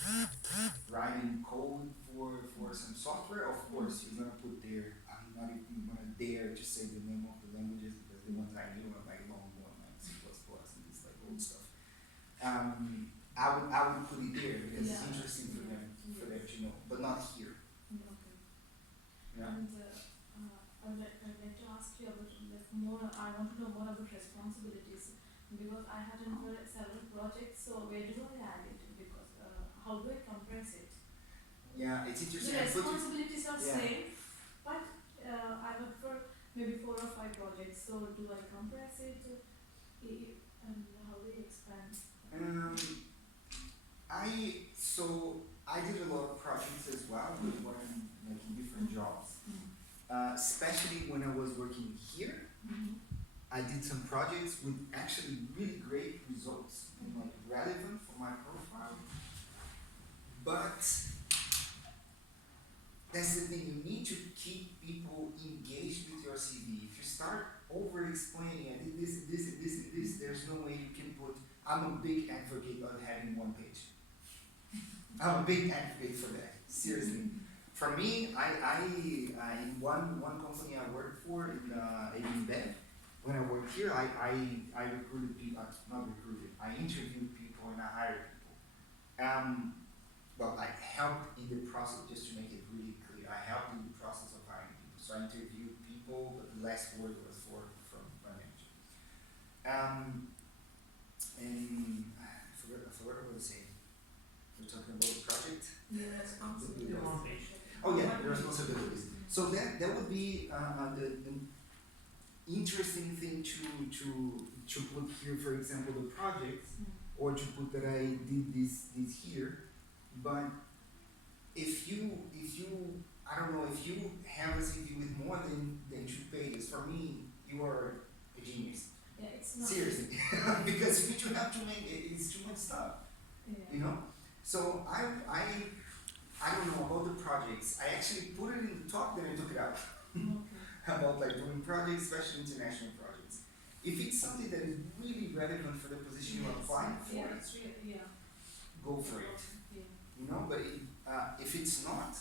writing code for some software, of course you're gonna put there, I'm not even gonna dare to say the name of the languages because the ones I knew are like long one, like C++ and this like old stuff. I would put it there because it's interesting for them to know, but not here. Okay. Yeah. And I'd like to ask you about the more. I want to know more about responsibilities because I had done several projects. So where do I add it? Because how do I compress it? Yeah, it's The interesting. I put it- responsibilities are yeah. same, but I work for maybe 4 or 5 projects. So do I compress it? And how do you expand? I did a lot of projects as well with working like in different jobs. Especially when I was working here, I did some projects with actually really great results and like relevant for my profile. But that's the thing, you need to keep people engaged with your CV. If you start over explaining, I did this and this and this and this, there's no way you can put, I'm a big advocate of having one page. I'm a big advocate for that, seriously. For me, I in one company I worked for in Bev, when I worked here, I recruited people, not recruited, I interviewed people and I hired people. Well, I helped in the process, just to make it really clear, I helped in the process of hiring people. So I interviewed people, but the last word was from my manager. And I forgot what I was saying. We're talking about the project. The responsibilities. Oh yeah, the responsibilities. So that would be the interesting thing to put here, for example, the project, or to put that I did this here. But if you I don't know, if you have a CV with more than 2 pages, for me you are a genius. Yeah, it's not. Seriously, because what you have to make it's too much stuff. Yeah. You know. So I don't know about the projects. I actually put it in the top, then I took it out. About like doing projects, especially international projects. If it's something that is really relevant for the position you're applying for, Yeah, it's really, yeah. go for it. Yeah. You know, but if it's not,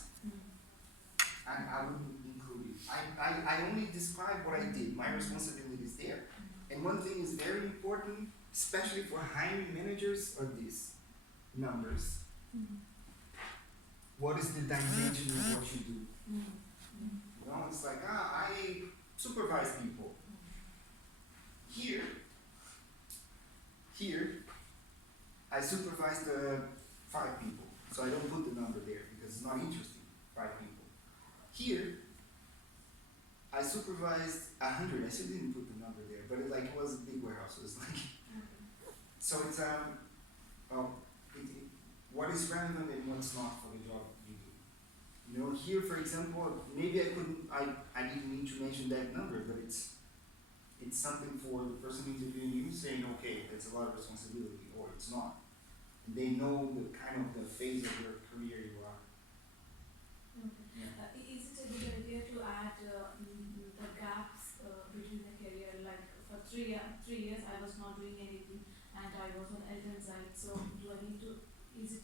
I wouldn't include it. I only describe what I did, my responsibilities there. And one thing is very important, especially for hiring managers, are these numbers. What is the dimension of what you do? You know, it's like, I supervise people. Here, I supervise the 5 people. So I don't put the number there because it's not interesting, 5 people. Here, I supervised 100. I still didn't put the number there, but it was a big warehouse. So it's like, so it's what is relevant and what's not for the job you do. You know, here for example, maybe I didn't need to mention that number, but it's something for the person interviewing you saying, okay, that's a lot of responsibility, or it's not. And they know the kind of the phase of your career you are. Yeah. Is it a good idea to add the gaps between the career? Like for 3 years, I was not doing anything, and I was on Elton side. So do I need to? Is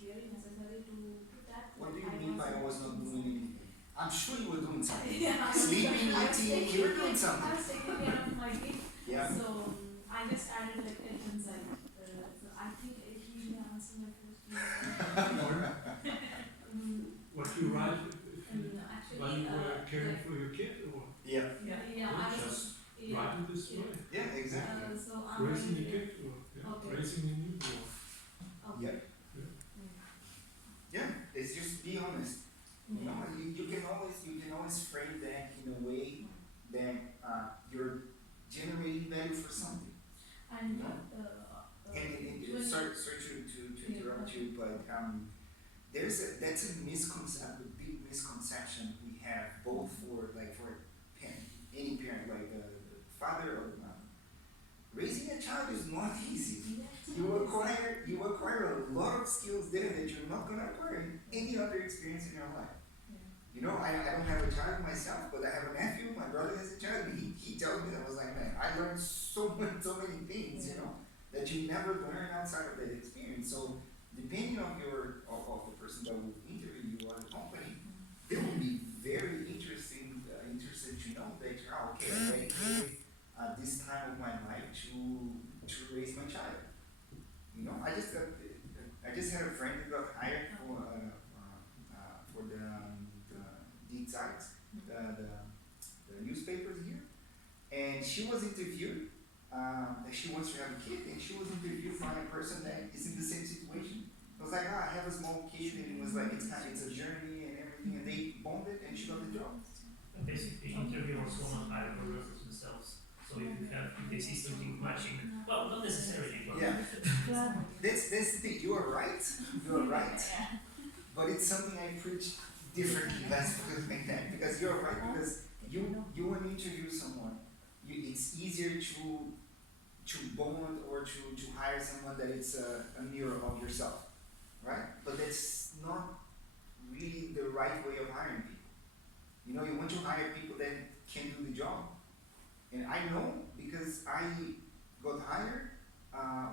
really necessary to put that? What do you mean by I was not doing anything? I'm sure you were doing something. Yeah, Sleeping, eating, you were doing I something. was taking care of my kid. Yeah. So I just added like Elton side. So I think he answered my question. What you write Actually, while you were caring for your kid, or Yeah. yeah, I was. just Yeah. writing this way? Yeah, exactly. So I'm Raising a really- kid, or Okay. raising a newborn? Okay. Yeah. Yeah, it's just be honest. You know, you can always frame that in a way that you're generating value for something. And And sorry to interrupt you, but that's a big misconception we have both for any parent, like the father or the mother. Raising a child is not easy. You acquire a lot of skills there that you're not gonna acquire in any other experience in your life. You know, I don't have a child myself, but I have a nephew. My brother has a child, and he tells me that I was like, man, I learned so many things, you know, that you never learn outside of that experience. So depending on of the person that will interview you or the company, they will be very interested to know that okay, I dedicated this time of my life to raise my child. You know, I just had a friend who got hired for the Deed sites, the newspapers here, and she was interviewed. She wants to have a kid, and she was interviewed by a person that is in the same situation. I was like, I have a small kid, and it was like it's a journey and everything, and they bonded, and she got the job. And basically, interviewers want to hire the workers themselves. So if they see something matching, well, not necessarily, but Yeah, that's the thing. You are right. You are right. But it's something I preach differently. Let's put it like that, because you're right. Because you want to interview someone, it's easier to bond or to hire someone that it's a mirror of yourself, right? But that's not really the right way of hiring people. You know, you want to hire people that can do the job. And I know because I got hired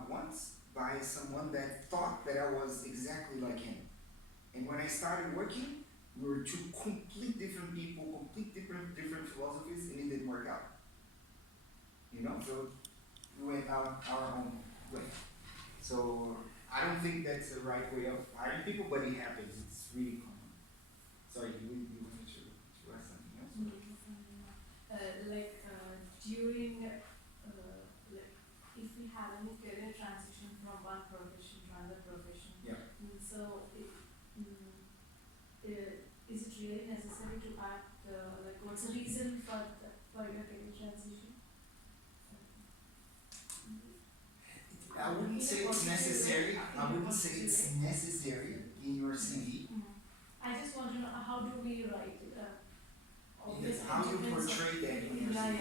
once by someone that thought that I was exactly like him. And when I started working, we were two complete different people, complete different philosophies, and it didn't work out. You know, so we went our own way. So I don't think that's the right way of hiring people, but it happens. It's really common. Sorry, you wanted to ask something else? During like if we have any career transition from one profession to another profession, Yeah. So is it really necessary to add like what's the reason for your career transition? I wouldn't say it's necessary. I wouldn't say it's necessary in your CV. I just want to know how do we write it? How you portray that in your CV.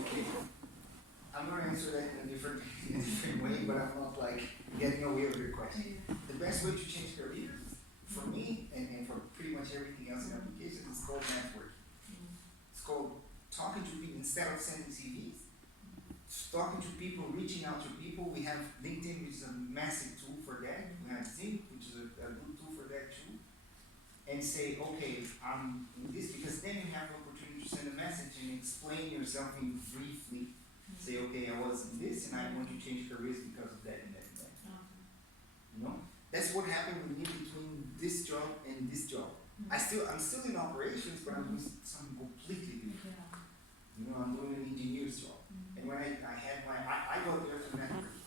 Okay. I'm gonna answer that in a different way, but I'm not like getting away with your question. The best way to change careers, for me, and for pretty much everything else in applications, is called networking. It's called talking to people instead of sending CVs. Talking to people, reaching out to people. We have LinkedIn, which is a massive tool for that. We have Zinc, which is a good tool for that too. And say, okay, I'm in this, because then you have the opportunity to send a message and explain yourself in briefly. Say, okay, I was in this and I want to change careers because of that and that and that. You know? That's what happened with me between this job and this job. I'm still in operations, but I'm doing something completely different. You know, I'm doing an engineer's job. And when I got there through networking.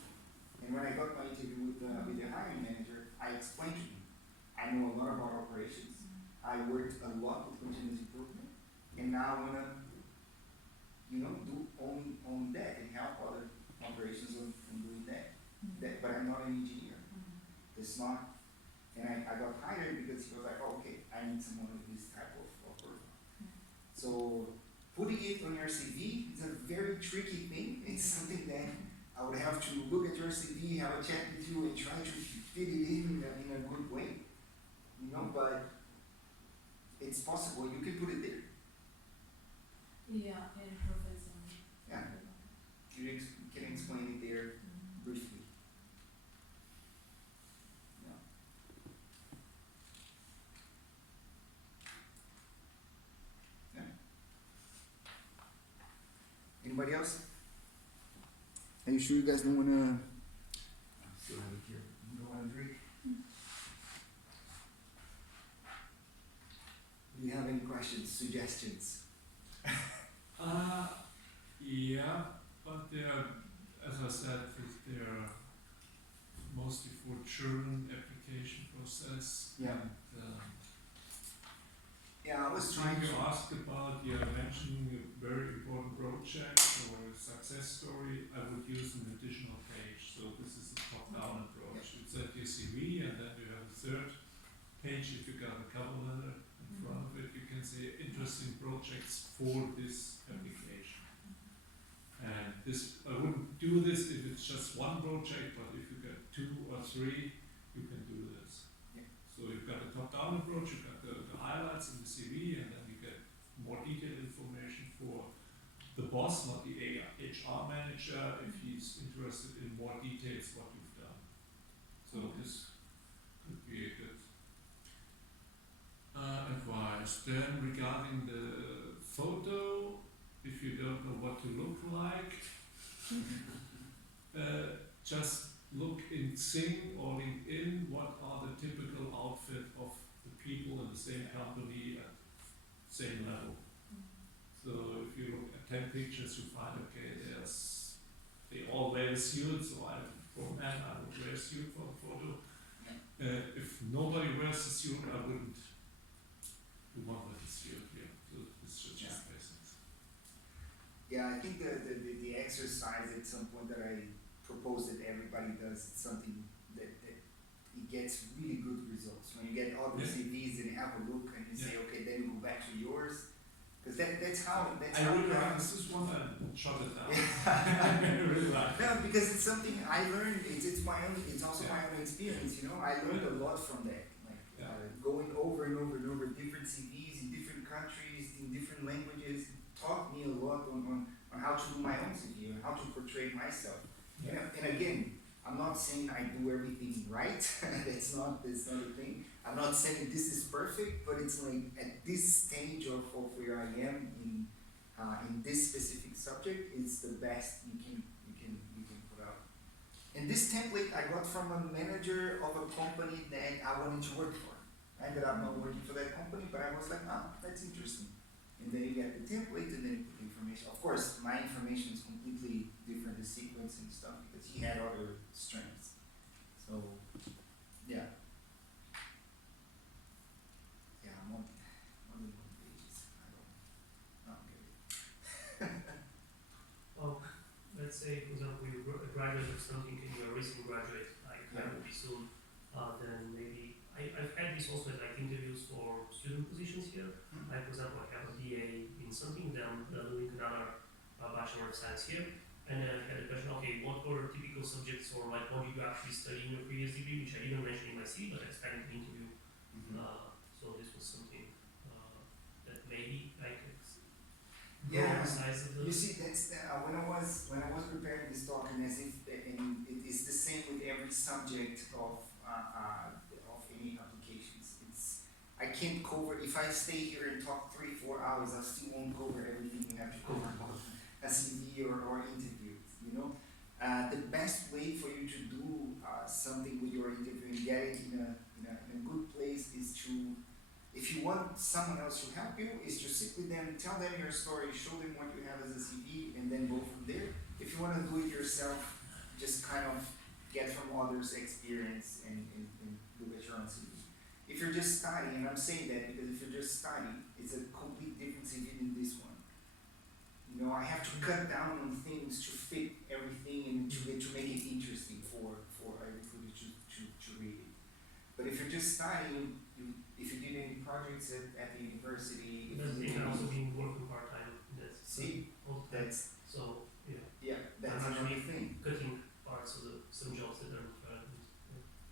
And when I got my interview with the hiring manager, I explained to him, I know a lot about operations. I worked a lot with continuous improvement. And now I want to, you know, do only that and help other operations on doing that. But I'm not an engineer. It's not. And I got hired because he was like, oh, okay, I need someone with this type of profile. So putting it on your CV is a very tricky thing. It's something that I would have to look at your CV, have a chat with you, and try to fit it in a good way. You know, but it's possible. You can put it there. Yeah, in profession. Yeah. You can explain it there briefly. Yeah. Yeah. Anybody else? Are you sure you guys don't wanna? Still have it here. You don't wanna drink? Do you have any questions, suggestions? Yeah, but they're, as I said, they're mostly for children application process. Yeah. And, Yeah, I was I trying think to. you asked about, mentioning a very important project or a success story. I would use an additional page. So this is a top-down approach. It's at your CV, and then you have a third page. If you got a cover letter in front of it, you can say interesting projects for this application. And this, I wouldn't do this if it's just one project, but if you get 2 or 3, you can do this. Yeah. So you've got a top-down approach, you've got the highlights in the CV, and then you get more detailed information for the boss, not the HR manager, if he's interested in more details what you've done. So this could be a good advice. Then regarding the photo, if you don't know what to look like, just look in Xing or LinkedIn, what are the typical outfit of the people in the same company at same level. So if you look at 10 pictures, you find, okay, they all wear a suit, so for a man, I would wear a suit for the photo. If nobody wears a suit, I wouldn't do one with a suit, yeah. So it's just basics. Yeah, I think the exercise at some point that I propose that everybody does, it's something that it gets really good results. When you get all the CVs and have a look and you say, okay, then you go back to yours. Because that's how really like this is one and shut it down. Yeah. Really like it. No, because it's something I learned. It's my own. It's also my own experience. You know, I learned a lot from that. Like going over and over and over different CVs in different countries in different languages taught me a lot on how to do my own CV and how to portray myself. Yeah. And again, I'm not saying I do everything right. that's not the thing. I'm not saying this is perfect, but it's like at this stage of where I am in this specific subject, it's the best you can put out. And this template I got from a manager of a company that I wanted to work for. I ended up not working for that company, but I was like, that's interesting. And then you get the template and then you put the information. Of course, my information is completely different, the sequence and stuff, because he had other strengths. So, yeah. Yeah, I'm on the one pages. I don't get it. Well, let's say, for example, you graduate of something and you're a recent graduate, like I will be soon, then maybe, I've had this also at like interviews for student positions here. Like, for example, I have a BA in something, then I'm doing another Bachelor of Science here. And then I had a question, okay, what were typical subjects or like what did you actually study in your previous degree, which I didn't mention in my CV, but I explained in the interview. So this was something that maybe I could grow the size of the... You see, that's when I was preparing this talk, and as if and it is the same with every subject of any applications. I can't cover, if I stay here and talk 3-4 hours, I still won't cover everything you have to cover about a CV or interview, you know. The best way for you to do something with your interview and get it in a good place is to, if you want someone else to help you, is to sit with them, tell them your story, show them what you have as a CV, and then go from there. If you want to do it yourself, just kind of get from others' experience and do it your own CV. If you're just studying, and I'm saying that because if you're just studying, it's a complete different CV than this one. You know, I have to cut down on things to fit everything and to make it interesting for a recruiter to read it. But if you're just studying, if you did any projects at the university, That's the thing, also being working part-time. See, that's so, yeah, that's another thing. Cutting parts of some jobs that are relevant.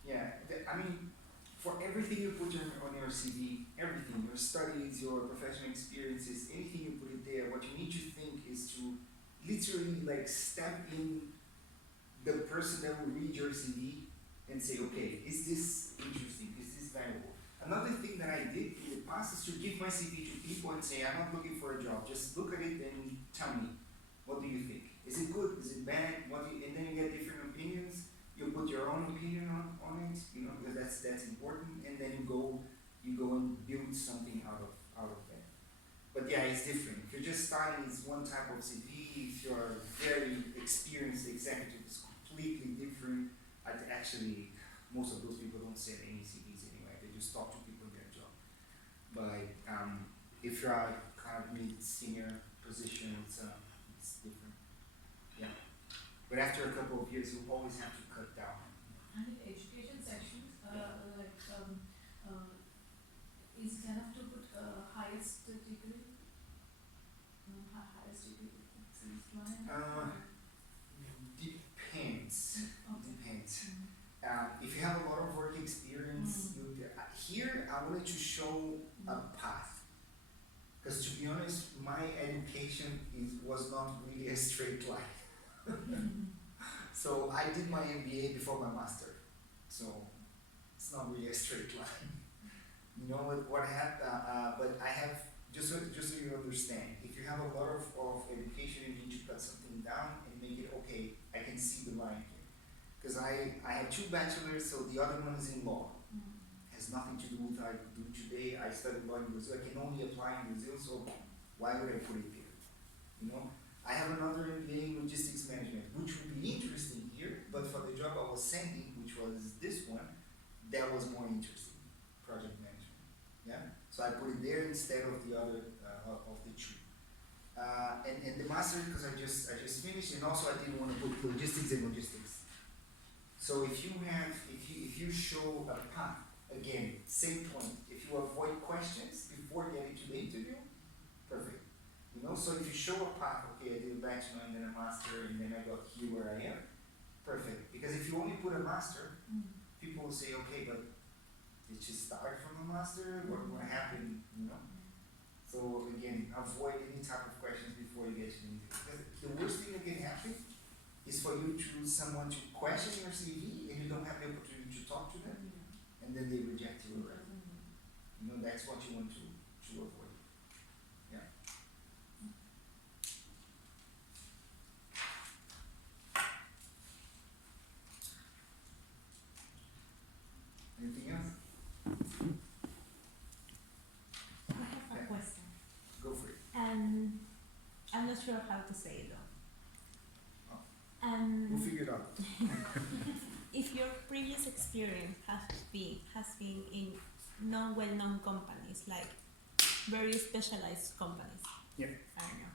Yeah, I mean, for everything you put on your CV, everything, your studies, your professional experiences, anything you put it there, what you need to think is to literally like step in the person that will read your CV and say, okay, is this interesting? Is this valuable? Another thing that I did in the past is to give my CV to people and say, I'm not looking for a job, just look at it and tell me, what do you think? Is it good? Is it bad? And then you get different opinions. You put your own opinion on it, you know, because that's important, and then you go and build something out of that. But yeah, it's different. If you're just starting, it's one type of CV. If you're a very experienced executive, it's completely different. Actually, most of those people don't send any CVs anyway. They just talk to people in their job. But if you're a kind of mid-senior position, it's different. Yeah. But after a couple of years, you always have to cut down. And in education sections, is it enough to put highest degree? Highest degree, Depends. Okay. Depends. If you have a lot of work experience, here I wanted to show a path. Because to be honest, my education was not really a straight line. So I did my MBA before my master. So it's not really a straight line. You know what happened? But I have, just so you understand, if you have a lot of education, you need to cut something down and make it okay. I can see the line here. Because I have 2 bachelors, so the other one is in law. Has nothing to do with what I do today. I studied law in Brazil. I can only apply in Brazil, so why would I put it here? You know, I have another MBA in logistics management, which would be interesting here, but for the job I was sending, which was this one, that was more interesting, project management. Yeah, so I put it there instead of the other of the two. And the master, because I just finished, and also I didn't want to put logistics and logistics. So if you show a path, again, same point. If you avoid questions before getting to the interview, perfect. You know, so if you show a path, okay, I did a bachelor and then a master and then I got here where I am, perfect. Because if you only put a master, people will say, okay, but did you start from a master? What happened? You know. So again, avoid any type of questions before you get to the interview. Because the worst thing that can happen is for you to someone to question your CV and you don't have the opportunity to talk to them, and then they reject you already. You know, that's what you want to avoid. Yeah. Anything else? I have a Yeah. question. Go for it. I'm not sure how to say it though. We'll figure it out. If your previous experience has been in non well-known companies, like very specialized companies. Yeah. I don't know.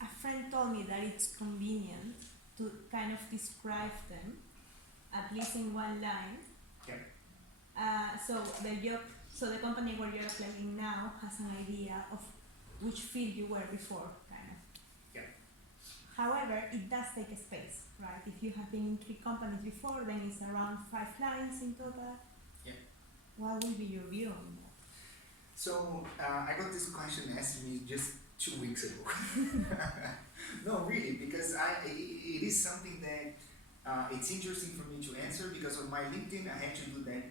A friend told me that it's convenient to kind of describe them, at least in one line. Yeah. So the company where you're applying now has an idea of which field you were before, kind of. Yeah. However, it does take a space, right? If you have been in 3 companies before, then it's around 5 lines in total. Yeah. What will be your view on that? So I got this question asked me just 2 weeks ago. No, really, because it is something that it's interesting for me to answer, because on my LinkedIn I had to do that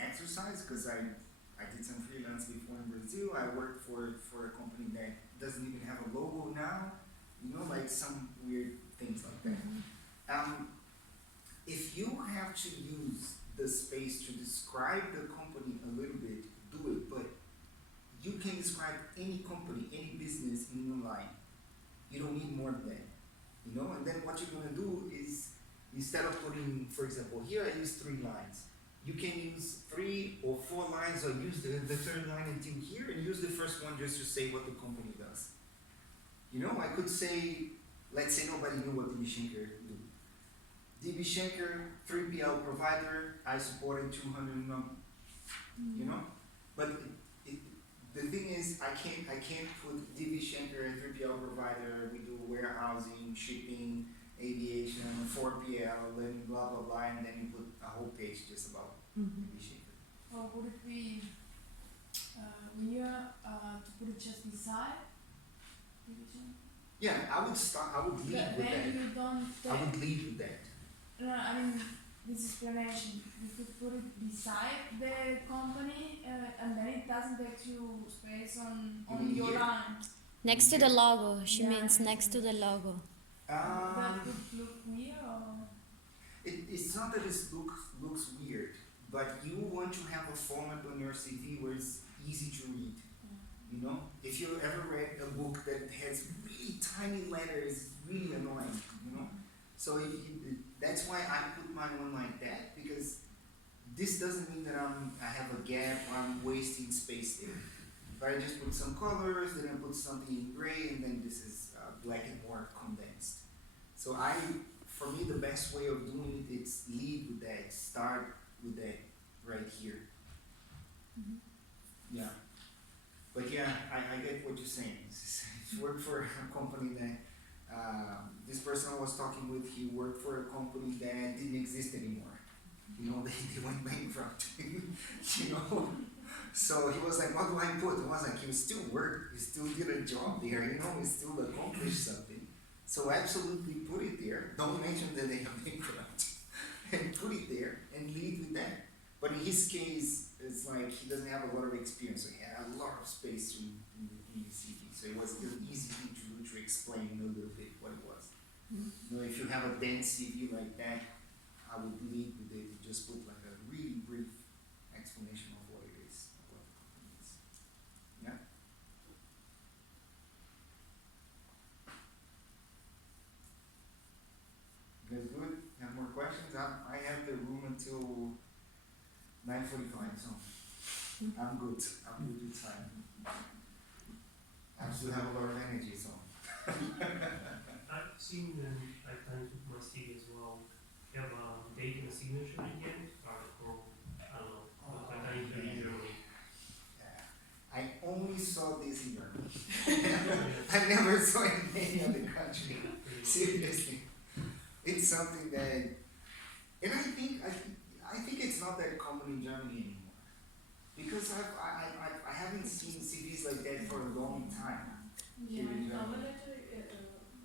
exercise, because I did some freelance before in Brazil. I worked for a company that doesn't even have a logo now, you know, like some weird things like that. If you have to use the space to describe the company a little bit, do it, but you can describe any company, any business in one line. You don't need more than that, you know. And then what you're gonna do is, instead of putting, for example, here I use 3 lines. You can use 3 or 4 lines, or use the third line until here, and use the first one just to say what the company does. You know, I could say, let's say nobody knew what DB Schenker do. DB Schenker, 3PL provider, I supported 200 number. You know, but the thing is, I can't put DB Schenker, 3PL provider. We do warehousing, shipping, aviation, 4PL, and blah blah blah, and then you put a whole page just about DB Schenker. Or would it be easier to put it just beside division? Yeah, I would lead with Then that. you don't I would lead with that. No, I mean, this explanation, you could put it beside the company and then it doesn't take you space on mean your here? line. Next to the logo. She Yeah, means next next to to the logo. That could look weird or... It's not that it looks weird, but you want to have a format on your CV where it's easy to read. You know, if you ever read a book that has really tiny letters, it's really annoying. You know, so that's why I put my one like that, because this doesn't mean that I have a gap or I'm wasting space there. But I just put some colors, then I put something in gray, and then this is black and more condensed. So for me, the best way of doing it is lead with that, start with that right here. Yeah. But yeah, I get what you're saying. It's worked for a company that this person I was talking with, he worked for a company that didn't exist anymore. You know, they went bankrupt. You know, so he was like, "What do I put?" I was like, "You still work, you still did a job there. You know, you still accomplished something. So absolutely put it there. Don't mention that they are bankrupt, and put it there and lead with that." But in his case, it's like he doesn't have a lot of experience, so he had a lot of space in the CV. So it was an easy thing to do, to explain a little bit what it was. You know, if you have a dense CV like that, I would lead with it. Just put like a really brief explanation of what it is, of what the company is. Yeah. 9:45, so I'm good. I'm good with time. I still have a lot of energy, so. I've seen and I kind of my CV as well. You have a date and a signature in the end, or I don't know, but like I interview in Germany. I only saw this in Europe. I never saw it in any other country. Seriously, it's something that, and I think it's not that common in Germany anymore, because I haven't seen CVs like that for a long time. Yeah, Here in cover Germany. letter,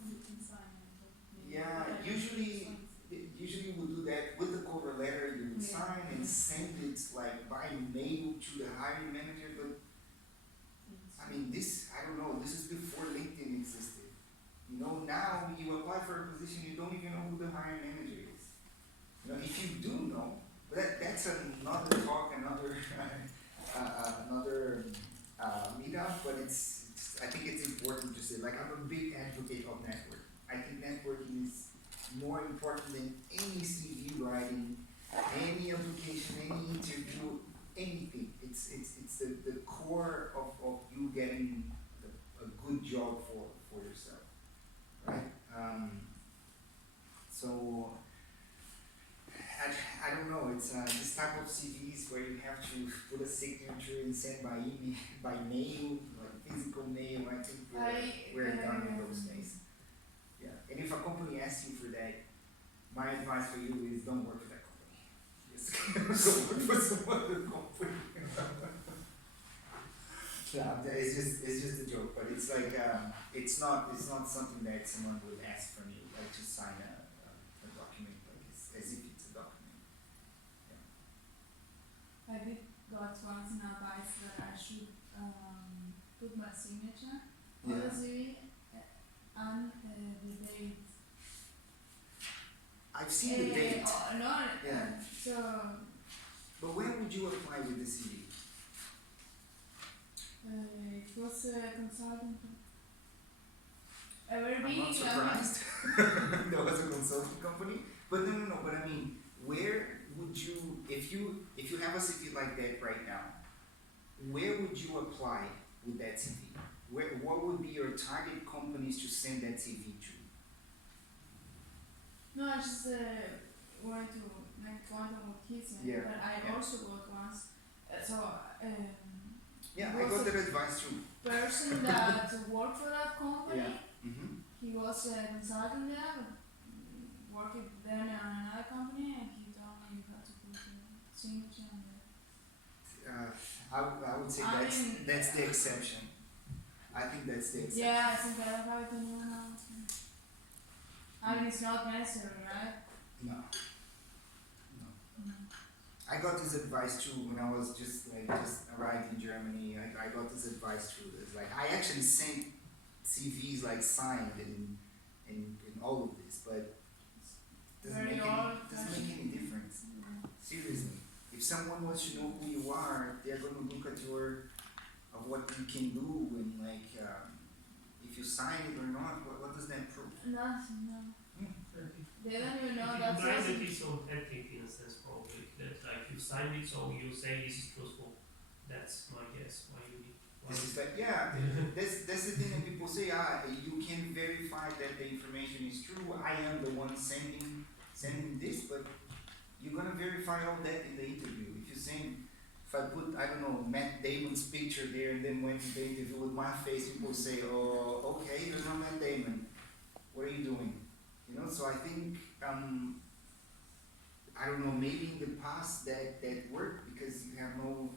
you can sign it. Yeah, usually we do that with the cover letter. You would Yeah. sign and send it like by mail to the hiring manager. But I mean, I don't know. This is before LinkedIn existed. You know, now you apply for a position, you don't even know who the hiring manager is. You know, if you do know, but that's another talk, another another meetup. But I think it's important to say. Like, I'm a big advocate of networking. I think networking is more important than any CV writing, any application, any interview, anything. It's the core of you getting a good job for yourself, right? So I don't know. It's this type of CVs where you have to put a signature and send by email, by mail, like physical mail. I think we're done with those days. Yeah, and if a company asks you for that, my advice for you is don't work for that company. Just go work for some other company. Yeah, it's just a joke, but it's like it's not something that someone would ask from you, like to sign a document, like as if it's a document. I did got once an advice that I should put my signature on the CV and the date. I've seen the date. No, Yeah. so But when would you apply with the CV? it was a consultant. A very I'm big not surprised. There was a consulting company, but no. But I mean, where would you, if you have a CV like that right now, where would you apply with that CV? What would be your target companies to send that CV to? No, I just wanted to make contact with kids, Yeah, but I yeah. also got once. Yeah, It I was got a that advice too. person that worked for that company. Yeah. Mm-hmm. He was a consultant there, working then on another company, and he told me you have to put a signature on there. I would say I that's mean, that's the exception. I think that's the exception. Yeah, I think I have it on now. I mean, it's not necessary, right? No. I got this advice too when I was just arrived in Germany. I got this advice too. It's like I actually sent CVs like signed and all of this, but it doesn't Very make old any difference. Seriously, if someone wants to know who you are, they're gonna look at of what you can do and like if you sign it or not. What does that prove? Nothing, no. They don't even know If you that's combine it. it is so ethic in a sense probably that like you sign it so you say this is truthful. That's my guess. Why you need This is like, yeah, that's the thing that people say, you can verify that the information is true. I am the one sending this, but you're gonna verify all that in the interview. If you're saying, if I put, I don't know, Matt Damon's picture there and then went to the interview with my face, people say, oh, okay, you're not Matt Damon. What are you doing? You know, so I think, I don't know, maybe in the past that worked because you have no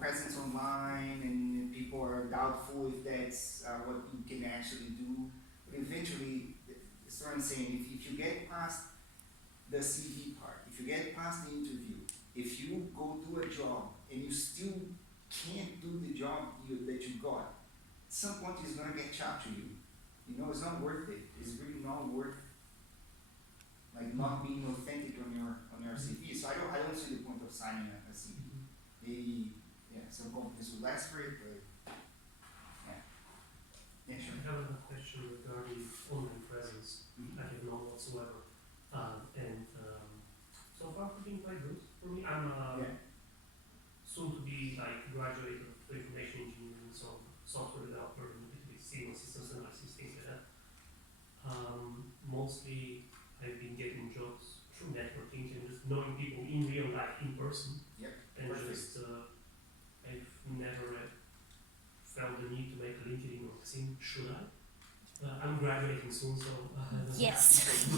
presence online and people are doubtful if that's what you can actually do. But eventually, that's what I'm saying, if you get past the CV part, if you get past the interview, if you go do a job and you still can't do the job that you got, at some point it's gonna get chopped to you. You know, it's not worth it. It's really not worth like not being authentic on your CV. So I don't see the point of signing a CV. Maybe some companies will ask for it, but yeah, sure. I have another question regarding online presence. Mhm. I have none whatsoever. So far it's been quite good for me. I'm Yeah. soon to be like graduate of information engineering, so software developer, and a little bit signal systems analysis, things like that. Mostly I've been getting jobs through networking and just knowing people in real life, in person. Yep. And Perfect. just I've never felt the need to make a LinkedIn or thing. Should I? I'm graduating soon, so Yes.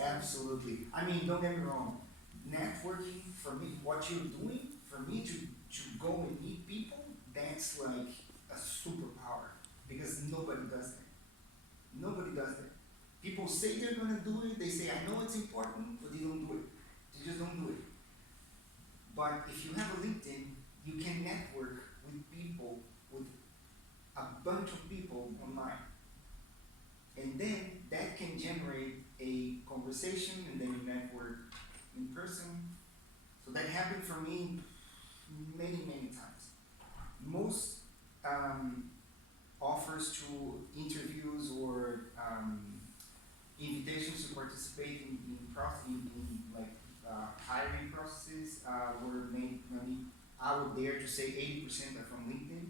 Absolutely. I mean, don't get me wrong. Networking for me, what you're doing for me to go and meet people, that's like a superpower because nobody does that. Nobody does that. People say they're gonna do it. They say I know it's important, but they don't do it. They just don't do it. But if you have a LinkedIn, you can network with people, with a bunch of people online. And then that can generate a conversation and then you network in person. So that happened for me many, many times. Most offers to interviews or invitations to participate in hiring processes were made. I would dare to say 80% are from LinkedIn.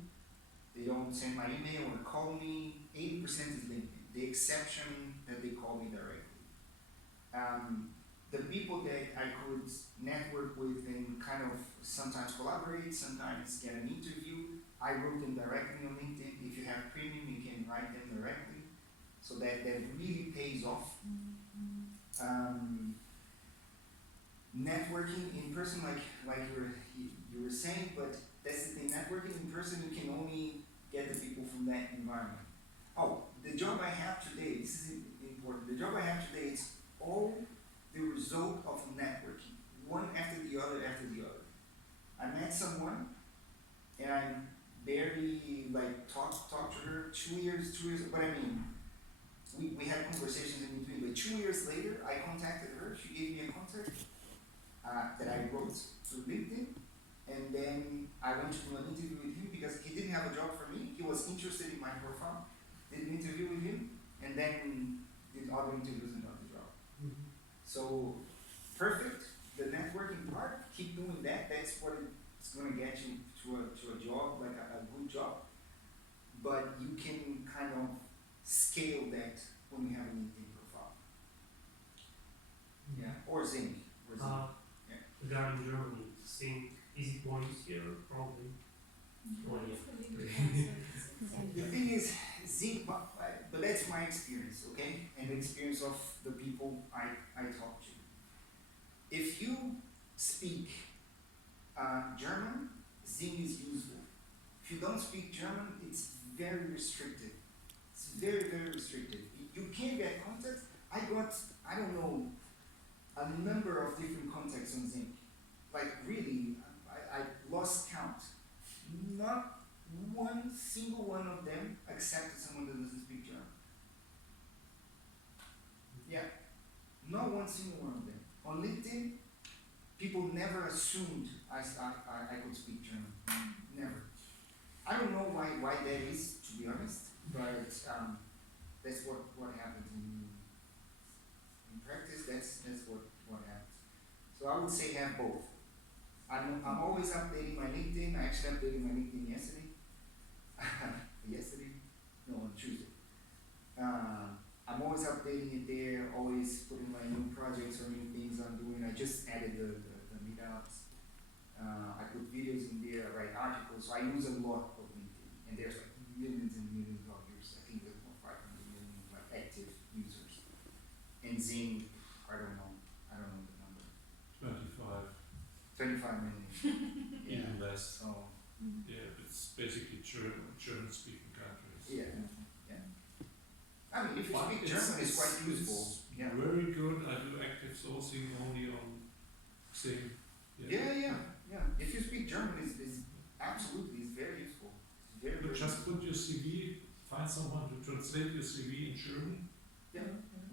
They don't send my email or call me. 80% is LinkedIn. The exception that they call me directly. The people that I could network with and kind of sometimes collaborate, sometimes get an interview, I wrote them directly on LinkedIn. If you have premium, you can write them directly. So that really pays off. Networking in person, like you were saying, but that's the thing. Networking in person, you can only get the people from that environment. Oh, the job I have today, this is important. The job I have today is all the result of networking, one after the other after the other. I met someone, and I barely talked to her 2 years, but I mean, we had conversations in between, but 2 years later, I contacted her, she gave me a contact that I wrote through LinkedIn, and then I went to do an interview with him because he didn't have a job for me, he was interested in my profile, did an interview with him, and then did other interviews and got the job. Mm-hmm. So, perfect, the networking part, keep doing that, that's what it's going to get you to a job, like a good job, but you can kind of scale that when you have a LinkedIn profile. Yeah, or Zinc. Regarding Germany, is it more easier? Probably. Oh, The thing is, Zinc, but that's my experience, okay? And the experience of the people I talk to. If you speak German, Zinc is useful. If you don't speak German, it's very restricted. It's very, very restricted. You can't get contacts. I got, I don't know, a number of different contacts on Zinc. Like really, I lost count. Not one single one of them accepted someone that doesn't speak German. Yeah, not one single one of them. On LinkedIn, people never assumed I could speak German. Never. I don't know why that is, to be honest, but that's what happens in practice. That's what happens. So I would say have both. I'm always updating my LinkedIn. I actually updated my LinkedIn yesterday. On Tuesday. I'm always updating it there, always putting my new projects or new things I'm doing. I just added the meetups. I put videos in there, I write articles, so I use a lot of LinkedIn. And there's like millions and millions of users. I think there's about 500 million active users. And Zing, I don't know the number. 25 million. Even less. So Yeah, it's basically German-speaking countries. yeah. I mean, if you But speak German, it's quite useful. Yeah. Very good. I do active sourcing only on Xing. Yeah. If you speak German, it's absolutely, it's very useful. It's very, But very just useful. put your CV, find someone to translate your CV in German, Yeah.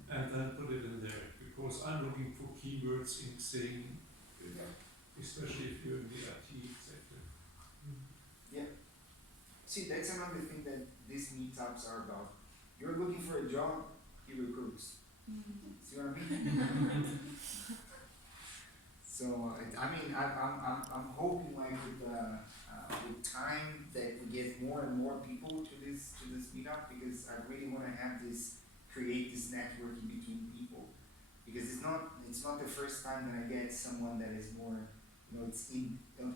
and then put it in there. Because I'm looking for keywords in Xing, especially if you're in the IT sector. See, that's another thing that these meetups are about. You're looking for a job, he recruits. See what I mean? So I mean, I'm hoping like with time that we get more and more people to this meetup, because I really want to have this, create this networking between people, because it's not the first time that I get someone that is more, you know, it's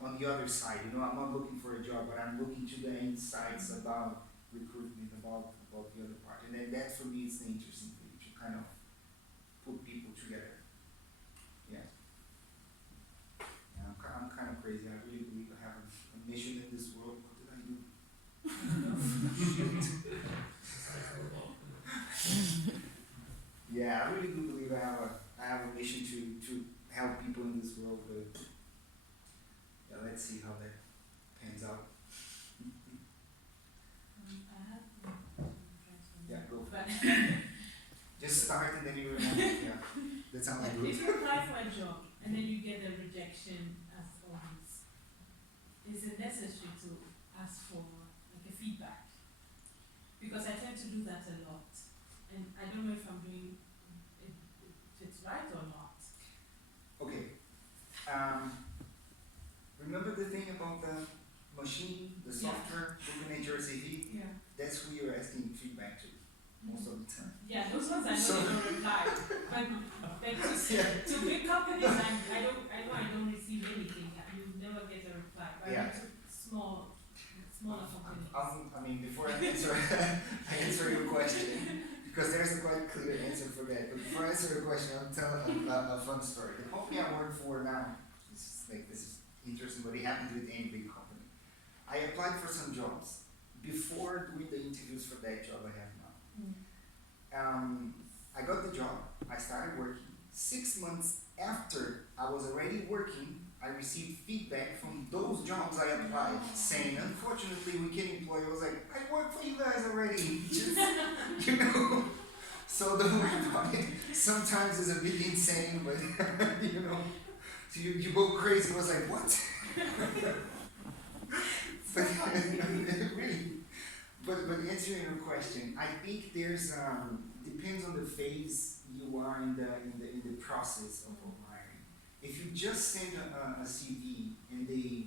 on the other side. You know, I'm not looking for a job, but I'm looking to the insights about recruitment, about the other part, and then that for me is the interesting thing, to kind of put people together. Yeah. Yeah, I'm kind of crazy. I really believe I have a mission in this world. What did I do? Yeah, I really do believe I have a mission to help people in this world, but yeah, let's see how that pans out. I have Yeah, go for but it. Just start and then you remember. Yeah, that's how I do it. if you apply for a job and then you get a rejection as always, is it necessary to ask for like a feedback? Because I tend to do that a lot, and I don't know if I'm doing it, if it's right or not. Okay. Remember the thing about the machine, the software, looking at your CV? Yeah. That's who you're asking feedback to most of the time. Yeah, those ones I know So- they don't reply. But to big companies, I don't receive anything. You never get a reply. But Yeah. to smaller companies. I mean, before I answer, I answer your question, because there's a quite clear answer for that. But before I answer your question, I'll tell a fun story. The company I work for now, this is interesting, but it happens with any big company. I applied for some jobs before doing the interviews for that job I have now. I got the job, I started working. 6 months after I was already working, I received feedback from those jobs I applied, saying, unfortunately, we can't employ you. I was like, I work for you guys already. Just, you know. So don't worry about it. Sometimes it's a bit insane, but, you know. So you go crazy. I was like, what? But, really. But answering your question, I think there's, depends on the phase you are in the process of hiring. If you just send a CV and they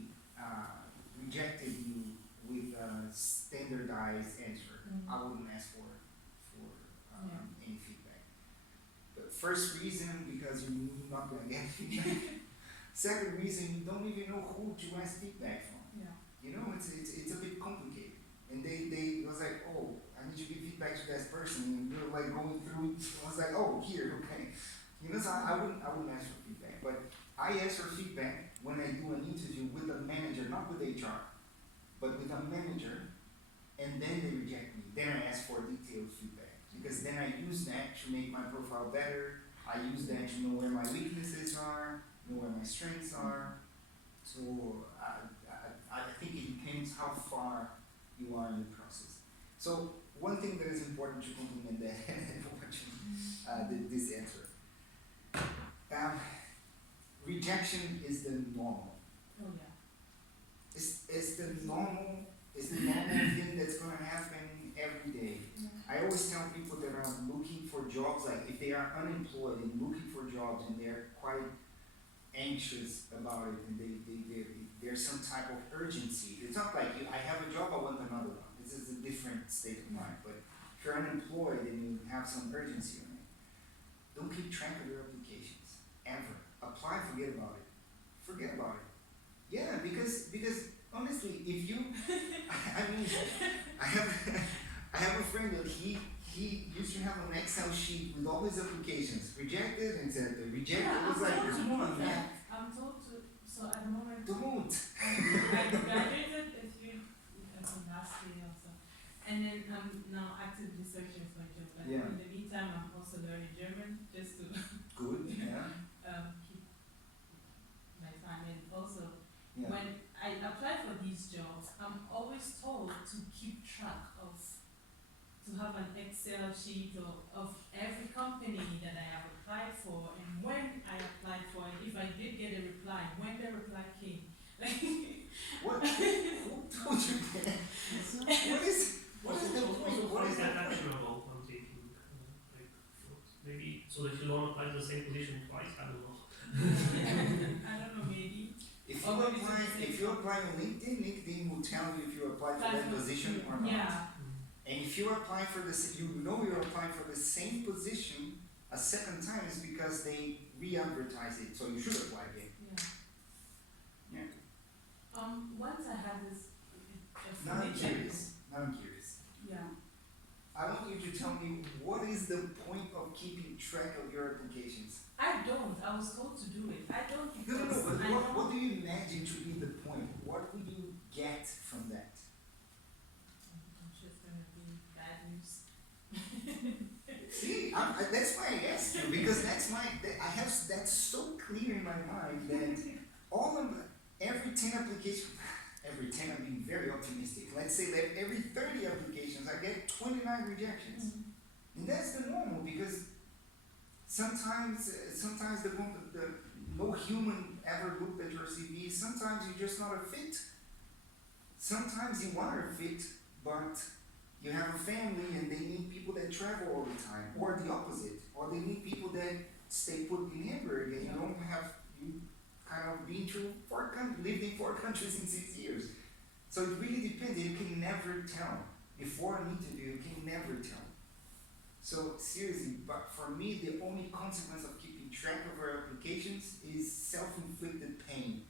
rejected you with a standardized answer, I wouldn't ask for any feedback. But first reason, because you're not going to get feedback. Second reason, you don't even know who to ask feedback from. Yeah. You know, it's a bit complicated. And they was like, oh, I need you to give feedback to that person. And we were like going through it. I was like, oh, here, okay. You know, so I wouldn't ask for feedback. But I ask for feedback when I do an interview with a manager, not with HR, but with a manager, and then they reject me. Then I ask for detailed feedback, because then I use that to make my profile better. I use that to know where my weaknesses are, know where my strengths are. So I think it depends how far you are in the process. So one thing that is important to complement that this answer. Rejection is the normal. Oh yeah. It's the normal thing that's gonna happen every day. Yeah. I always tell people that are looking for jobs, like if they are unemployed and looking for jobs and they're quite anxious about it and there's some type of urgency. It's not like I have a job, I want another one. This is a different state of mind. But if you're unemployed and you have some urgency on it, don't keep track of your applications ever. Apply, forget about it. Forget about it. Yeah, because honestly, if you, I mean, I have a friend that he used to have an Excel sheet with all his applications, rejected and said rejected. Yeah, It was like, I'm told to come do on, that. man, I'm told to. So at the moment, don't. I graduated a few last year or so, and then I'm now actively searching for a job. But Yeah. in the meantime, I'm also learning German just to Good, yeah. keep my time. And also, Yeah. when I apply for these jobs, I'm always told to keep track of, to have an Excel sheet of every company that I have applied for and when I applied for it, if I did get a reply, when the reply came. What? Who told you that? What is the point? What is that that point? actionable? I'm thinking, like, maybe so that you don't apply to the same position twice. I don't know. I don't know, maybe. If Or you maybe apply, it's the if same you apply on LinkedIn, LinkedIn will tell you if you applied for that position or not. Yeah. And if you apply for this, you know you're applying for the same position a second time is because they re-advertise it, so you should apply again. Yeah. Yeah. Once I had this. Now I'm curious. Now I'm curious. Yeah. I want you to tell me what is the point of keeping track of your applications? I don't. I was told to do it. I don't No, no, no, because but I what know. do you imagine to be the point? What would you get from that? I'm just gonna be bad news. See, that's why I asked you, because I have that so clear in my mind that every 10 applications, every 10 I'm being very optimistic, let's say that every 30 applications I get 29 rejections. And that's the normal, because sometimes the no human ever looked at your CV, sometimes you're just not a fit. Sometimes you are a fit, but you have a family and they need people that travel all the time, or the opposite, or they need people that stay put in Hamburg and you kind of been through lived in 4 countries in 6 years. So it really depends, you can never tell. Before an interview, you can never tell. So seriously, but for me, the only consequence of keeping track of our applications is self-inflicted pain.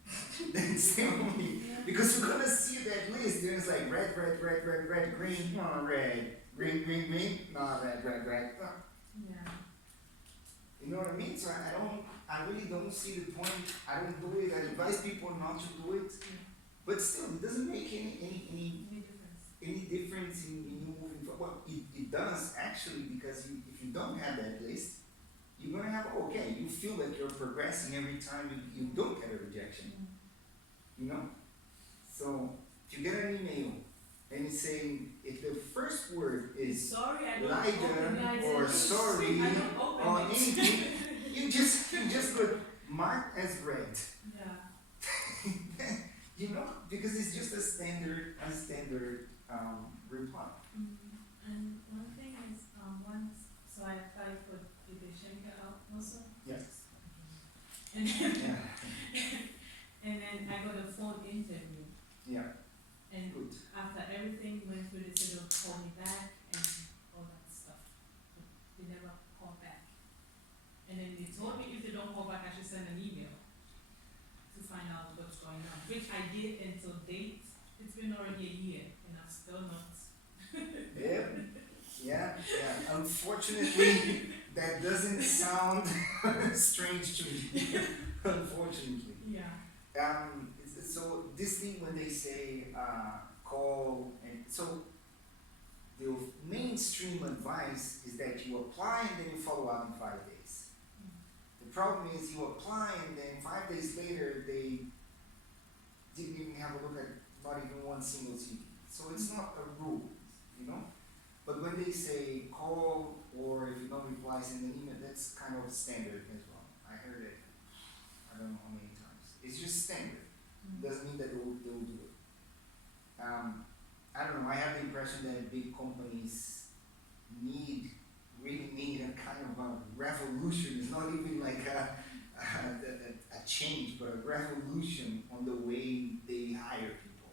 That's the only, because you're gonna see that list, and it's like red, green, no, red, green, no, red. Yeah. You know what I mean? So I really don't see the point. I don't do it. I advise people not to do it. But still, it doesn't make any difference in you moving forward. Well, it does actually, because if you don't have that list, you're gonna have, you feel like you're progressing every time you don't get a rejection. You know? So if you get an email and it's saying, if the first word is Sorry, I don't Lydia open or it. sorry I don't open or it. anything, you just put marked as read. Yeah. You know, because it's just a standard reply. And one thing is, so I applied for the Schenker also. Yes. And then, Yeah. and then I got a phone interview. Yeah. And Good. after everything went through, they said they'll call me back and all that stuff. But they never called back. And then they told me if they don't call back, I should send an email to find out what's going on, which I did until date. It's been already a year, and I'm still not. Yeah. Unfortunately, that doesn't sound strange to me. Unfortunately. Yeah. So this thing when they say call, and so the mainstream advice is that you apply and then you follow up in 5 days. The problem is you apply and then 5 days later they didn't even have a look at not even one single CV. So it's not a rule, you know? But when they say call or if you don't reply, send an email, that's kind of standard as well. I heard it, I don't know how many times. It's just standard. Doesn't mean that they'll do it. I don't know, I have the impression that big companies really need a kind of a revolution. It's not even like a change, but a revolution on the way they hire people.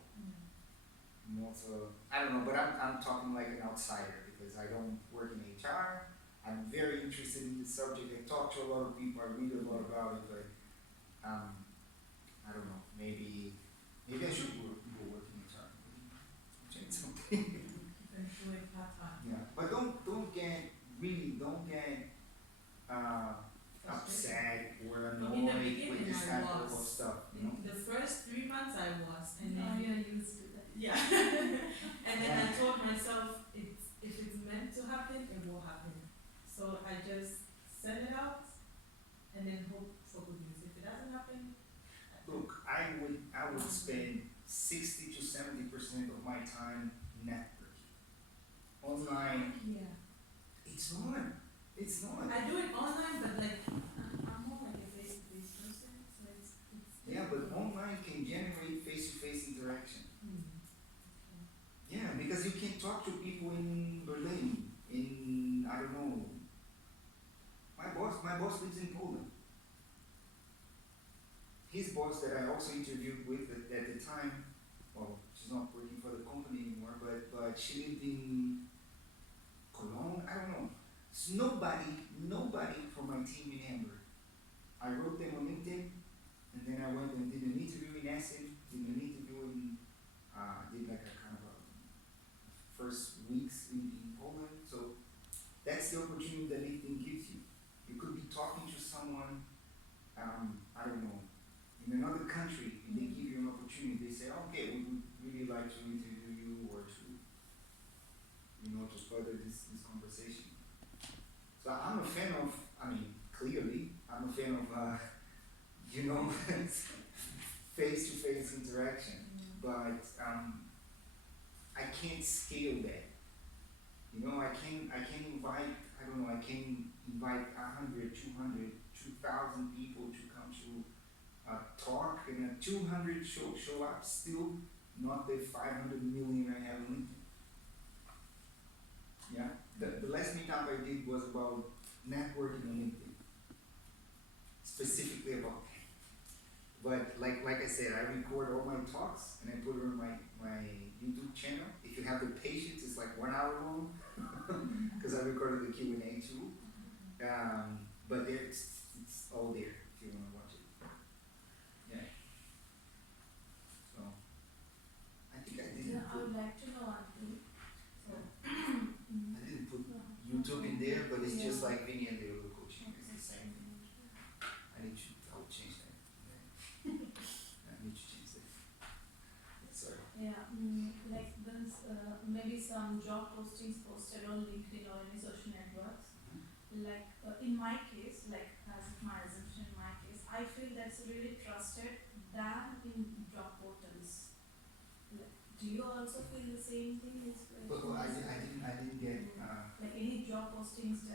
You know, so I don't know, but I'm talking like an outsider because I don't work in HR. I'm very interested in this subject. I talk to a lot of people, I read a lot about it, but I don't know, maybe I should go work in HR. Change something. Yeah, but don't get upset or In the annoyed with beginning this I type of was. stuff, you know? The first 3 months I was, and Now then you're used to that. yeah, and then I told myself if it's meant to happen, it will happen. So I just send it out, and then hope for good news. If it doesn't happen, Look, I would spend 60 to 70% of my time networking. Online, yeah. it's not. I do it online, but like I'm more like a face-to-face person, so it's Yeah, but online can generate face-to-face interaction. Okay. Yeah, because you can talk to people in Berlin, I don't know. My boss lives in Poland. boss that I also interviewed with at the time, well, she's not working for the company anymore, but she lived in Cologne, I don't know. So nobody from my team in Hamburg. I wrote them on LinkedIn, and then I went and did an interview in Essen, did an interview in, did like a kind of a first weeks in Poland. So that's the opportunity that LinkedIn gives you. You could be talking to someone, I don't know, in another country, and they give you an opportunity. They say, okay, we would really like to interview you or to, to further this conversation. So I'm a fan of, clearly, I'm a fan of, face-to-face interaction, but I can't scale that. I can invite, I can invite 100, 200, 2,000 people to come to a talk, and 200 show up, still not the 500 million I have on LinkedIn. Yeah, the last meetup I did was about networking on LinkedIn, specifically about that. But like I said, I record all my talks and I put it on my YouTube channel. If you have the patience, it's like 1 hour long because I recorded the Q&A too. But it's all there if you want to watch it. Yeah. So I think I didn't I would like to know one thing. So, I didn't put YouTube in there, but it's just like Vinny and the other coaching. It's the same thing. I'll change that. I need to change that. Sorry. yeah, like there's maybe some job postings posted on LinkedIn or any social networks. Like in my case, like as my assumption in my case, I feel that's really trusted than in job portals. Like, do you also feel the same thing? But I didn't get. Like any job postings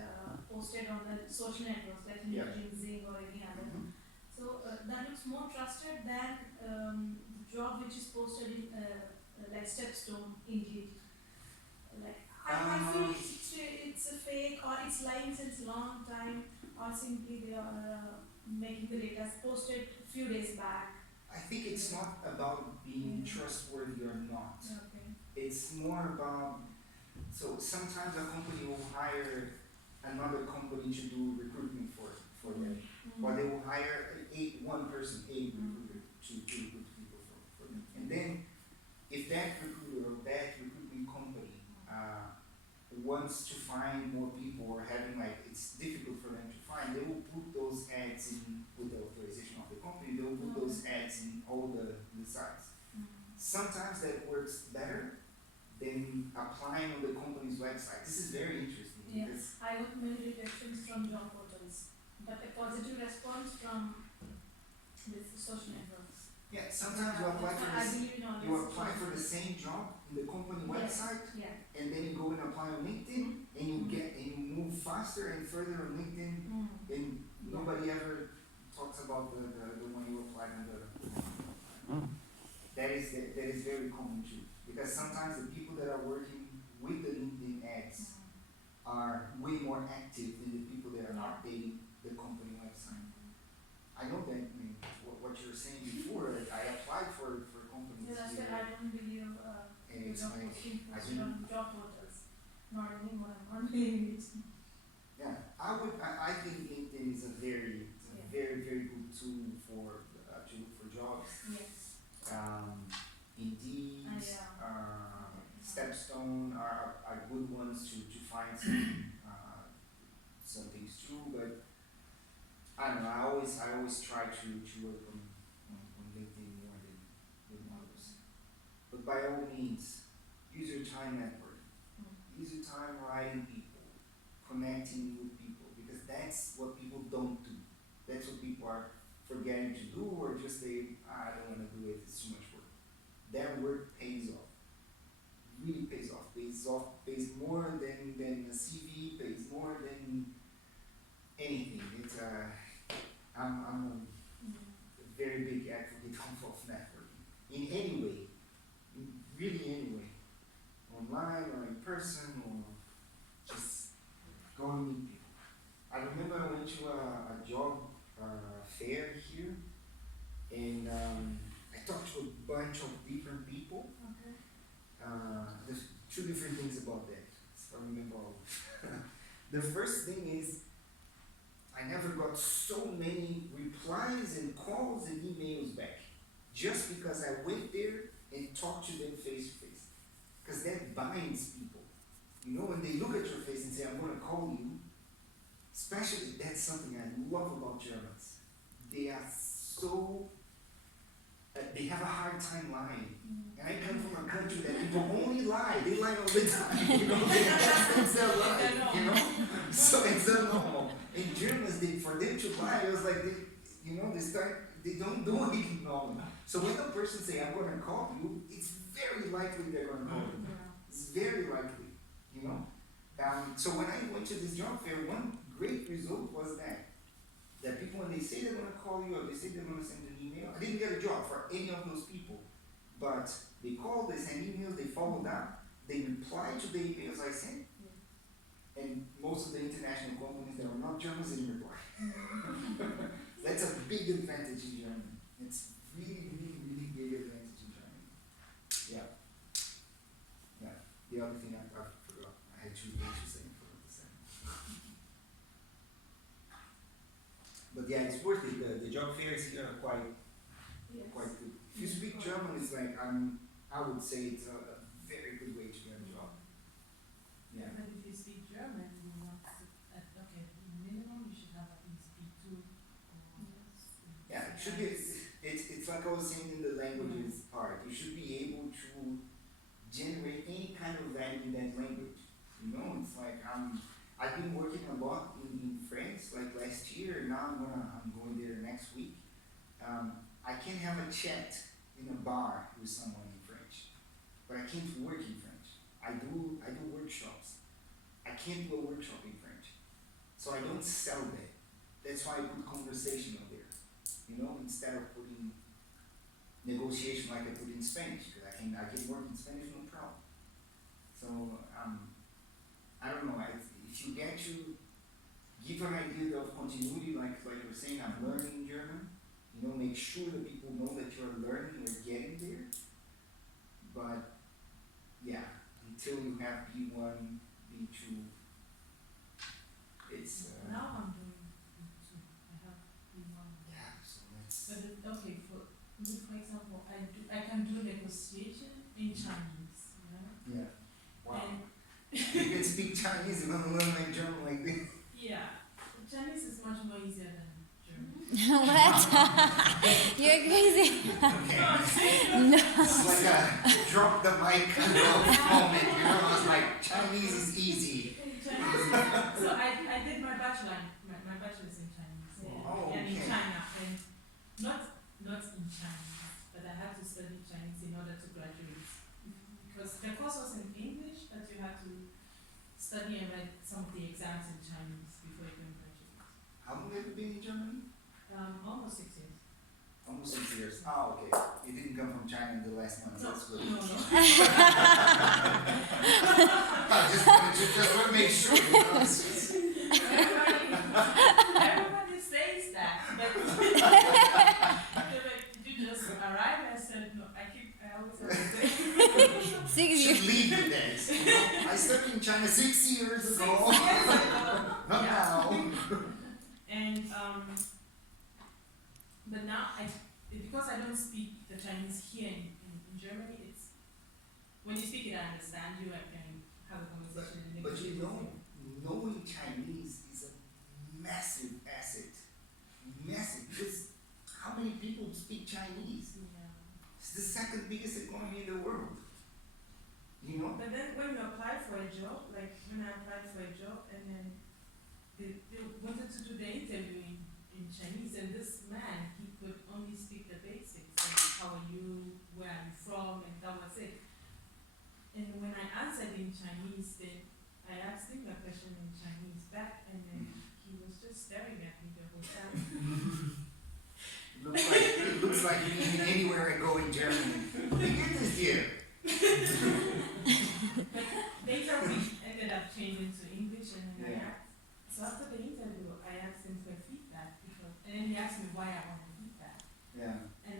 posted on the social networks like Yeah. LinkedIn, Zing or any other. Mhm. So that looks more trusted than the job which is posted in like Stepstone, Indeed. Like I feel it's a fake or it's lying since a long time or simply they are making the data posted a few days back. I think it's not about being trustworthy or not. Okay. It's more about, so sometimes a company will hire another company to do recruitment for them. Or they will hire one person, a recruiter, to recruit people for them. And then, if that recruiter or that recruitment company wants to find more people or having it's difficult for them to find, they will put those ads in with the authorization of the company, they will put those ads in all the sites. Sometimes that works better than applying on the company's website. This is very interesting because I got many rejections from job portals, but a positive response from this social networks. yeah, sometimes you apply for I this, believe in all you this. apply for the same job in the company website, Yeah. and then you go and apply on LinkedIn, and you move faster and further on LinkedIn, and nobody ever talks about the one you applied on the. That is very common too, because sometimes the people that are working with the LinkedIn ads are way more active than the people that are updating the company website. I know that. What you were saying before, I applied for companies. Yeah, that's here. why I don't believe And it's job like, posting I posted on didn't, job portals. Not anymore. I'm not believing it. yeah, I think LinkedIn is a very very good tool for to look for jobs. Yes. Indeed, Yeah. Stepstone are good ones to find some things too, but I don't know. I always try to work on LinkedIn more than others. But by all means, use your time networking. Use your time writing people, connecting with people, because that's what people don't do. That's what people are forgetting to do, or just I don't want to do it, it's too much work. That work pays off. Really pays off. Pays more than a CV, pays more than anything. It's I'm a very big advocate of networking. In any way. Really any way. Online or in person or just go and meet people. I remember I went to a job fair here, and I talked to a bunch of different people. Okay. There's two different things about that. So I remember all. The first thing is I never got so many replies and calls and emails back just because I went there and talked to them face to face. Because that binds people. You know, when they look at your face and say, I'm going to call you, especially that's something I love about Germans. They are so, they have a hard time lying. And I come from a country that people only lie. They lie all the time. You know, that's their life, you know? So it's their normal. In Germans, for them to lie, it was like, they don't do it normal. So when the person say, I'm going to call you, it's very likely they're going to call you. It's very likely, you know? So when I went to this job fair, one great result was that people, when they say they're going to call you or they say they're going to send an email, I didn't get a job for any of those people, but they called, they sent emails, they followed up, they replied to the emails I sent, and most of the international companies that are not Germans didn't reply. That's a big advantage in Germany. It's really, really, really big advantage in Germany. Yeah. Yeah. The other thing I forgot. I had two things to say and forgot to say. But yeah, it's worth it. The job fairs here are quite good. If you speak German, it's like I would say it's a very good way to get a job. Yeah. But if you speak German, you want to, okay, minimum you should have at least B2. Yeah, it should be. It's like I was saying in the languages part. You should be able to generate any kind of value in that language. You know, it's like I've been working a lot in France, like last year. And now I'm going there next week. I can have a chat in a bar with someone in French, but I can't work in French. I do workshops. I can't do a workshop in French, so I don't sell that. That's why I put conversational there. You know, instead of putting negotiation like I put in Spanish, because I can work in Spanish no problem. So I don't know. If you get to give an idea of continuity, like you're saying, I'm learning German. You know, make sure that people know that you're learning or getting there. But yeah, until you have B1, B2, it's now I'm doing B2. I have B1. yeah. So that's But okay, for example, I can do negotiation in Chinese. yeah. Wow. And You can speak Chinese. You're gonna learn like German like this. yeah, Chinese is much more easier than German. What? You're crazy. Okay. It's like a drop the mic moment. You know, it's like Chinese is easy. Chinese. So I did my bachelor's in Chinese Oh, and in okay. China, and not in Chinese, but I had to study Chinese in order to graduate because the course was in English, but you had to study and write some of the exams in Chinese before you can graduate. How long have you been in Germany? Almost 6 years. Almost 6 years. Oh, okay. You didn't come from China in the last month. That's good. No. I just want to make sure. You know, it's just, Everybody says that, but did you just arrive? I said no. I always have 6 years. should leave the days. You know? I studied in China 6 years ago. 6 years ago. Not now. And but now because I don't speak the Chinese here in Germany, it's when you speak it I understand you, I can have a conversation and But you negotiate know, with you. knowing Chinese is a massive asset. Massive. Because how many people speak Chinese? Yeah. It's the second biggest economy in the world. You know? But then when you apply for a job, like when I applied for a job and then they wanted to do the interview in Chinese, and this man, he could only speak the basics, like how are you, where are you from, and that was it. And when I answered in Chinese, then I asked him a question in Chinese back, and then he was just staring at me the whole time. It looks like me anywhere I go in Germany. What do you get this year? But later we ended up changing to English, and then I Yeah. asked. So after the interview, I asked him for feedback, and then he asked me why I wanted feedback. Yeah. And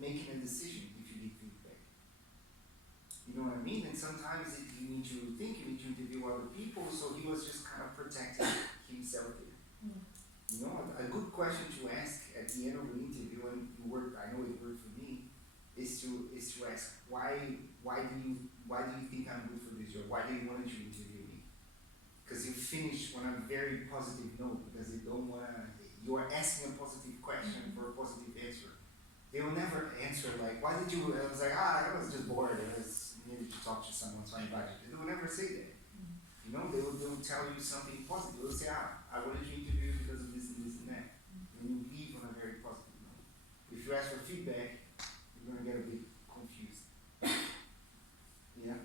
making a decision if you give feedback. You know what I mean? And sometimes you need to think, you need to interview other people, so he was just kind of protecting himself there. You know, a good question to ask at the end of an interview, and you work, I know it worked for me, is to ask why do you think I'm good for this job? Why do you want to interview me? Because you finish on a very positive note, because you are asking a positive question for a positive answer. They will never answer like, why did you? I was like, I was just bored. I was needed to talk to someone, so I invited you. They will never say that. You know, they will tell you something positive. They'll say, I wanted to interview you because of this and this and that. And you leave on a very positive note. If you ask for feedback, you're going to get a bit confused. Yeah?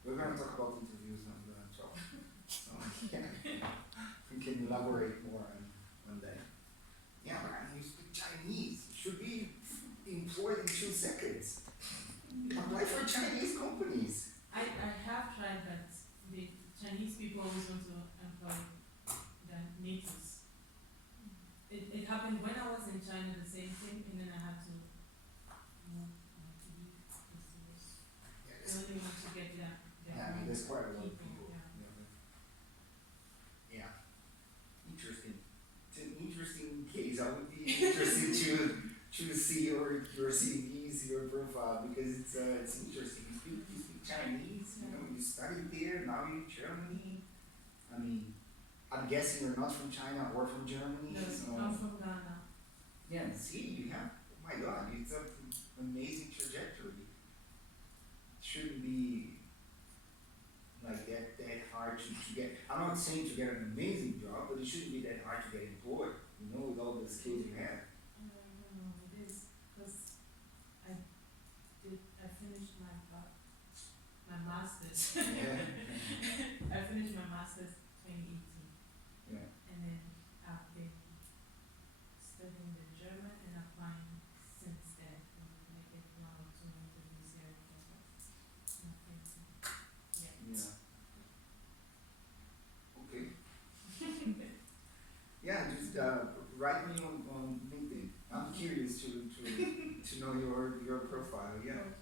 We're going to talk about interviews on the 12th. So, yeah. We can elaborate more on that. Yeah, man, you speak Chinese. You should be employed in 2 seconds. Apply for Chinese companies. I have tried, but the Chinese people always want to employ the natives. It happened when I was in China, the same thing, and then I had to move to leave because it was I only want to get their I mean, there's quite a lot of people. people. Yeah. Yeah. Interesting. It's an interesting case. I would be interested to see your CVs, your profile, because it's interesting. You speak Chinese, you know, you studied there, now you're in Germany. I mean, I'm guessing you're not from China or from Germany. No, so I'm from Ghana. yeah, see, you have, oh my God, it's an amazing trajectory. It shouldn't be like that hard to get. I'm not saying to get an amazing job, but it shouldn't be that hard to get employed, you know, with all the skills you have. No, it is because I finished my master's. Yeah. I finished my master's 2018. Yeah. And then I've been studying the German and applying since then. And I get 1 or 2 interviews here and there, but nothing yet. Yeah. Okay. Yeah, just write me on LinkedIn. I'm curious to know your profile. Yeah.